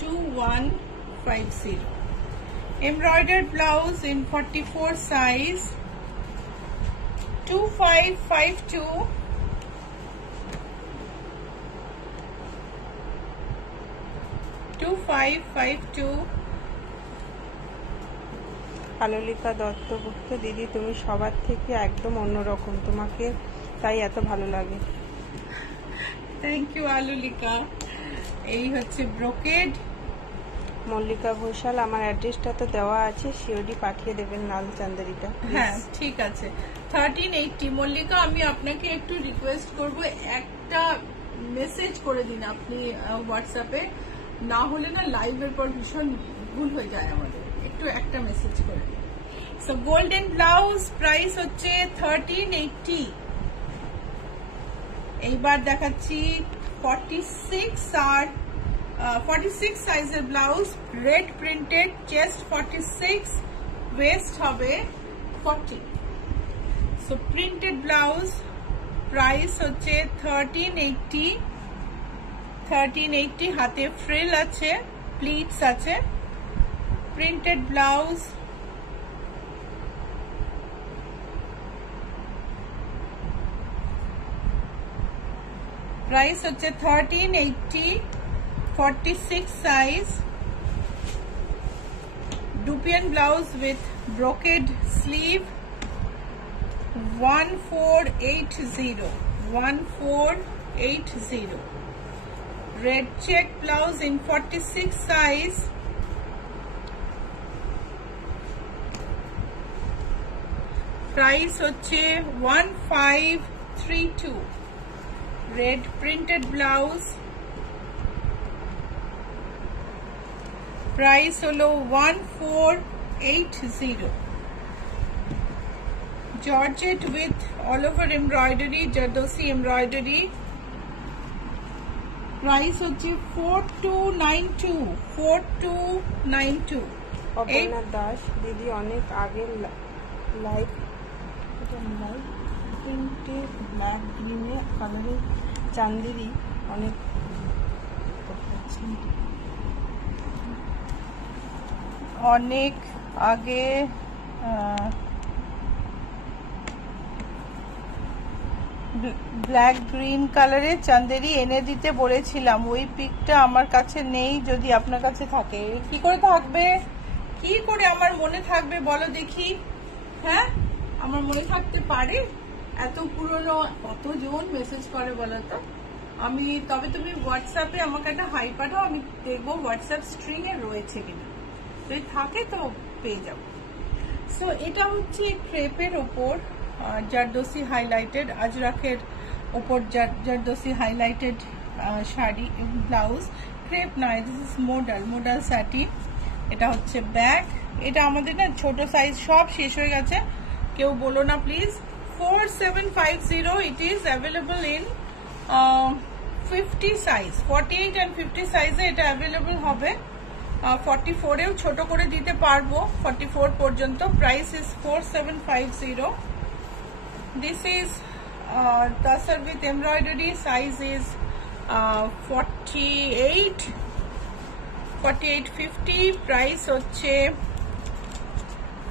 2150. Embroidered blouse in 44 size 2552. 2552. Alolika Duttagupta দিদি, তুমি সবার থেকে একদম অন্যরকম, তোমাকে তাই এত ভালো লাগে. Thank you Alolika. এই হচ্ছে ব্রোকেড. মল্লিকা ঘোষাল, আমার অ্যাড্রেসটা তো দেওয়া আছে, সিওডি পাঠিয়ে দেবেন লাল চান্দেরিটা. হ্যাঁ ঠিক আছে. 1380. মল্লিকা, আমি আপনাকে একটু রিকোয়েস্ট করব, একটা মেসেজ করে দিন আপনি হোয়াটসঅ্যাপে, না হলে না লাইভের পর ভীষণ ভুল হয়ে যায় আমাদের. একটু একটা মেসেজ করে দিন. সো গোল্ডেন ব্লাউজ প্রাইস হচ্ছে 1380. এইবার দেখাচ্ছি 46 আর 46 সাইজের blouse, red printed, chest 46, West হবে 40. সো প্রিন্টেড ব্লাউজ প্রাইস হচ্ছে 1380. 1380. হাতে ফ্রিল আছে, প্লিটস আছে. প্রিন্টেড ব্লাউজ প্রাইস হচ্ছে 1380. 46 size. Dupian blouse with brocade sleeve 1480. 1480. Red check blouse in 46 size. Price হচ্ছে 1532. Red printed blouse. Price হলো 1480. Georgette with all over embroidery, Jardosi embroidery. Price হচ্ছে 4292. 4292. অপর্ণা দাস, দিদি অনেক আগের লাইট, এটা লাইট তিনটে ব্ল্যাক গ্রিনে কালারের চান্দেরি অনেক অনেক আগে ব্ল্যাক গ্রিন কালারের চান্দেরি এনে দিতে বলেছিলাম, ওই পিকটা আমার কাছে নেই, যদি আপনার কাছে থাকে। কি করে থাকবে, কি করে আমার মনে থাকবে বলো দেখি? হ্যাঁ, আমার মনে থাকতে পারে? এত পুরনো কতজন মেসেজ করে বলো তো। আমি তবে তুমি হোয়াটসঅ্যাপে আমাকে একটা হাই পাঠাও, আমি দেখবো হোয়াটসঅ্যাপ স্ট্রিং এ রয়েছে কিনা, যদি থাকে তো পেয়ে যাবো। সো এটা হচ্ছে ক্রেপের ওপর জারদোসি হাইলাইটেড, আজরাকের ওপর zardozi highlighted sari, blouse, crepe নয়, দিস ইজ মোডাল স্যাটিন। এটা হচ্ছে ব্যাগ। এটা আমাদের না ছোট সাইজ সব শেষ হয়ে গেছে, কেউ বলো না please. 4750, it is available in 50 size, 48 and 50 সাইজে এটা অ্যাভেলেবল হবে। 44এও ছোট করে দিতে পারবো, 44 পর্যন্ত। Price is 4750। This is tassel with embroidery. Size is 4850. Price হচ্ছে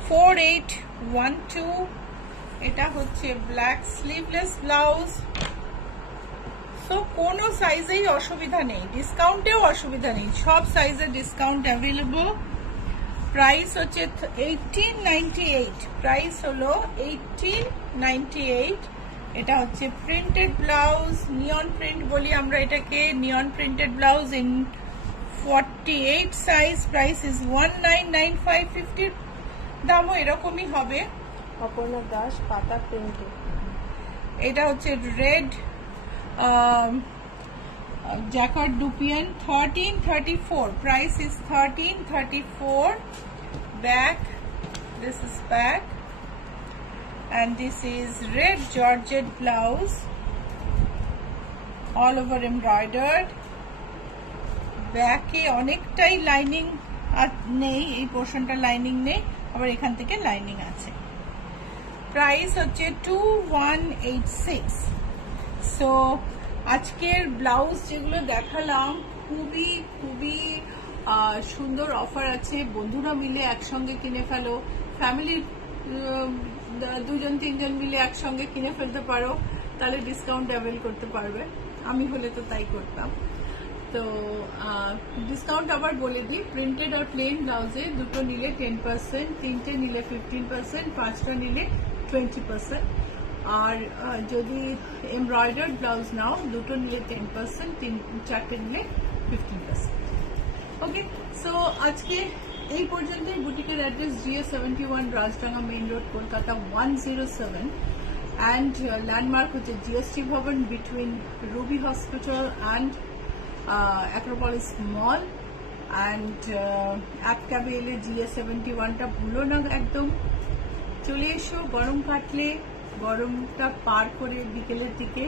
4812। এটা হচ্ছে ব্ল্যাক স্লিভলেস ব্লাউজ। সো কোনো সাইজেই অসুবিধা নেই, ডিসকাউন্টেও অসুবিধা নেই, সব সাইজের ডিসকাউন্ট অ্যাভেলেবল। প্রাইস হচ্ছে 1898। প্রাইস হলো 1898। এটা হচ্ছে প্রিন্টেড ব্লাউজ, নিয়ন প্রিন্ট বলি আমরা এটাকে, neon printed blouse in 48 size. Price is 199550। দামও এরকমই হবে। অপর্ণা দাস, পাতা প্রিন্টেড। এটা হচ্ছে red jacquard dupion, 1334. Price is 1334. Back, this is back, and this is red georgette blouse, all over embroidered. Back e অনেকটাই লাইনিং নেই, এই পোর্শনটা লাইনিং নেই, আবার এখান থেকে লাইনিং আছে। প্রাইস হচ্ছে 2186। সো আজকের ব্লাউজ যেগুলো দেখালাম খুবই খুবই সুন্দর অফার আছে, বন্ধুরা মিলে একসঙ্গে কিনে ফেলো, ফ্যামিলির 2-3 জন মিলে একসঙ্গে কিনে ফেলতে পারো, তাহলে ডিসকাউন্ট অ্যাভেল করতে পারবে। আমি হলে তো তাই করতাম। তো ডিসকাউন্ট আবার বলে দিই, প্রিন্টেড আর প্লেন ব্লাউজে দুটো নিলে 10%, তিনটে নিলে 15%, 5টা নিলে 20%। আর যদি এমব্রয়ডার্ড ব্লাউজ নাও, দুটো নিলে 10%, 4টে নিলে 15%। ওকে, সো আজকে এই পর্যন্তই। বুটিকের address GA71, Rajdanga main road, Kolkata 107, and landmark হচ্ছে GST Bhavan between Ruby hospital and Acropolis mall. And app ক্যাবে এলে GA71টা ভুলো না একদম। চলে এসো, গরম কাটলে, গরমটা পার করে বিকেলের দিকে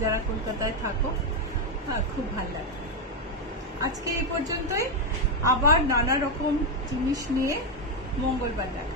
যারা কলকাতায় থাকো, খুব ভালো লাগে। আজকে এই পর্যন্তই, আবার নানা রকম জিনিস নিয়ে মঙ্গলবার দেখা।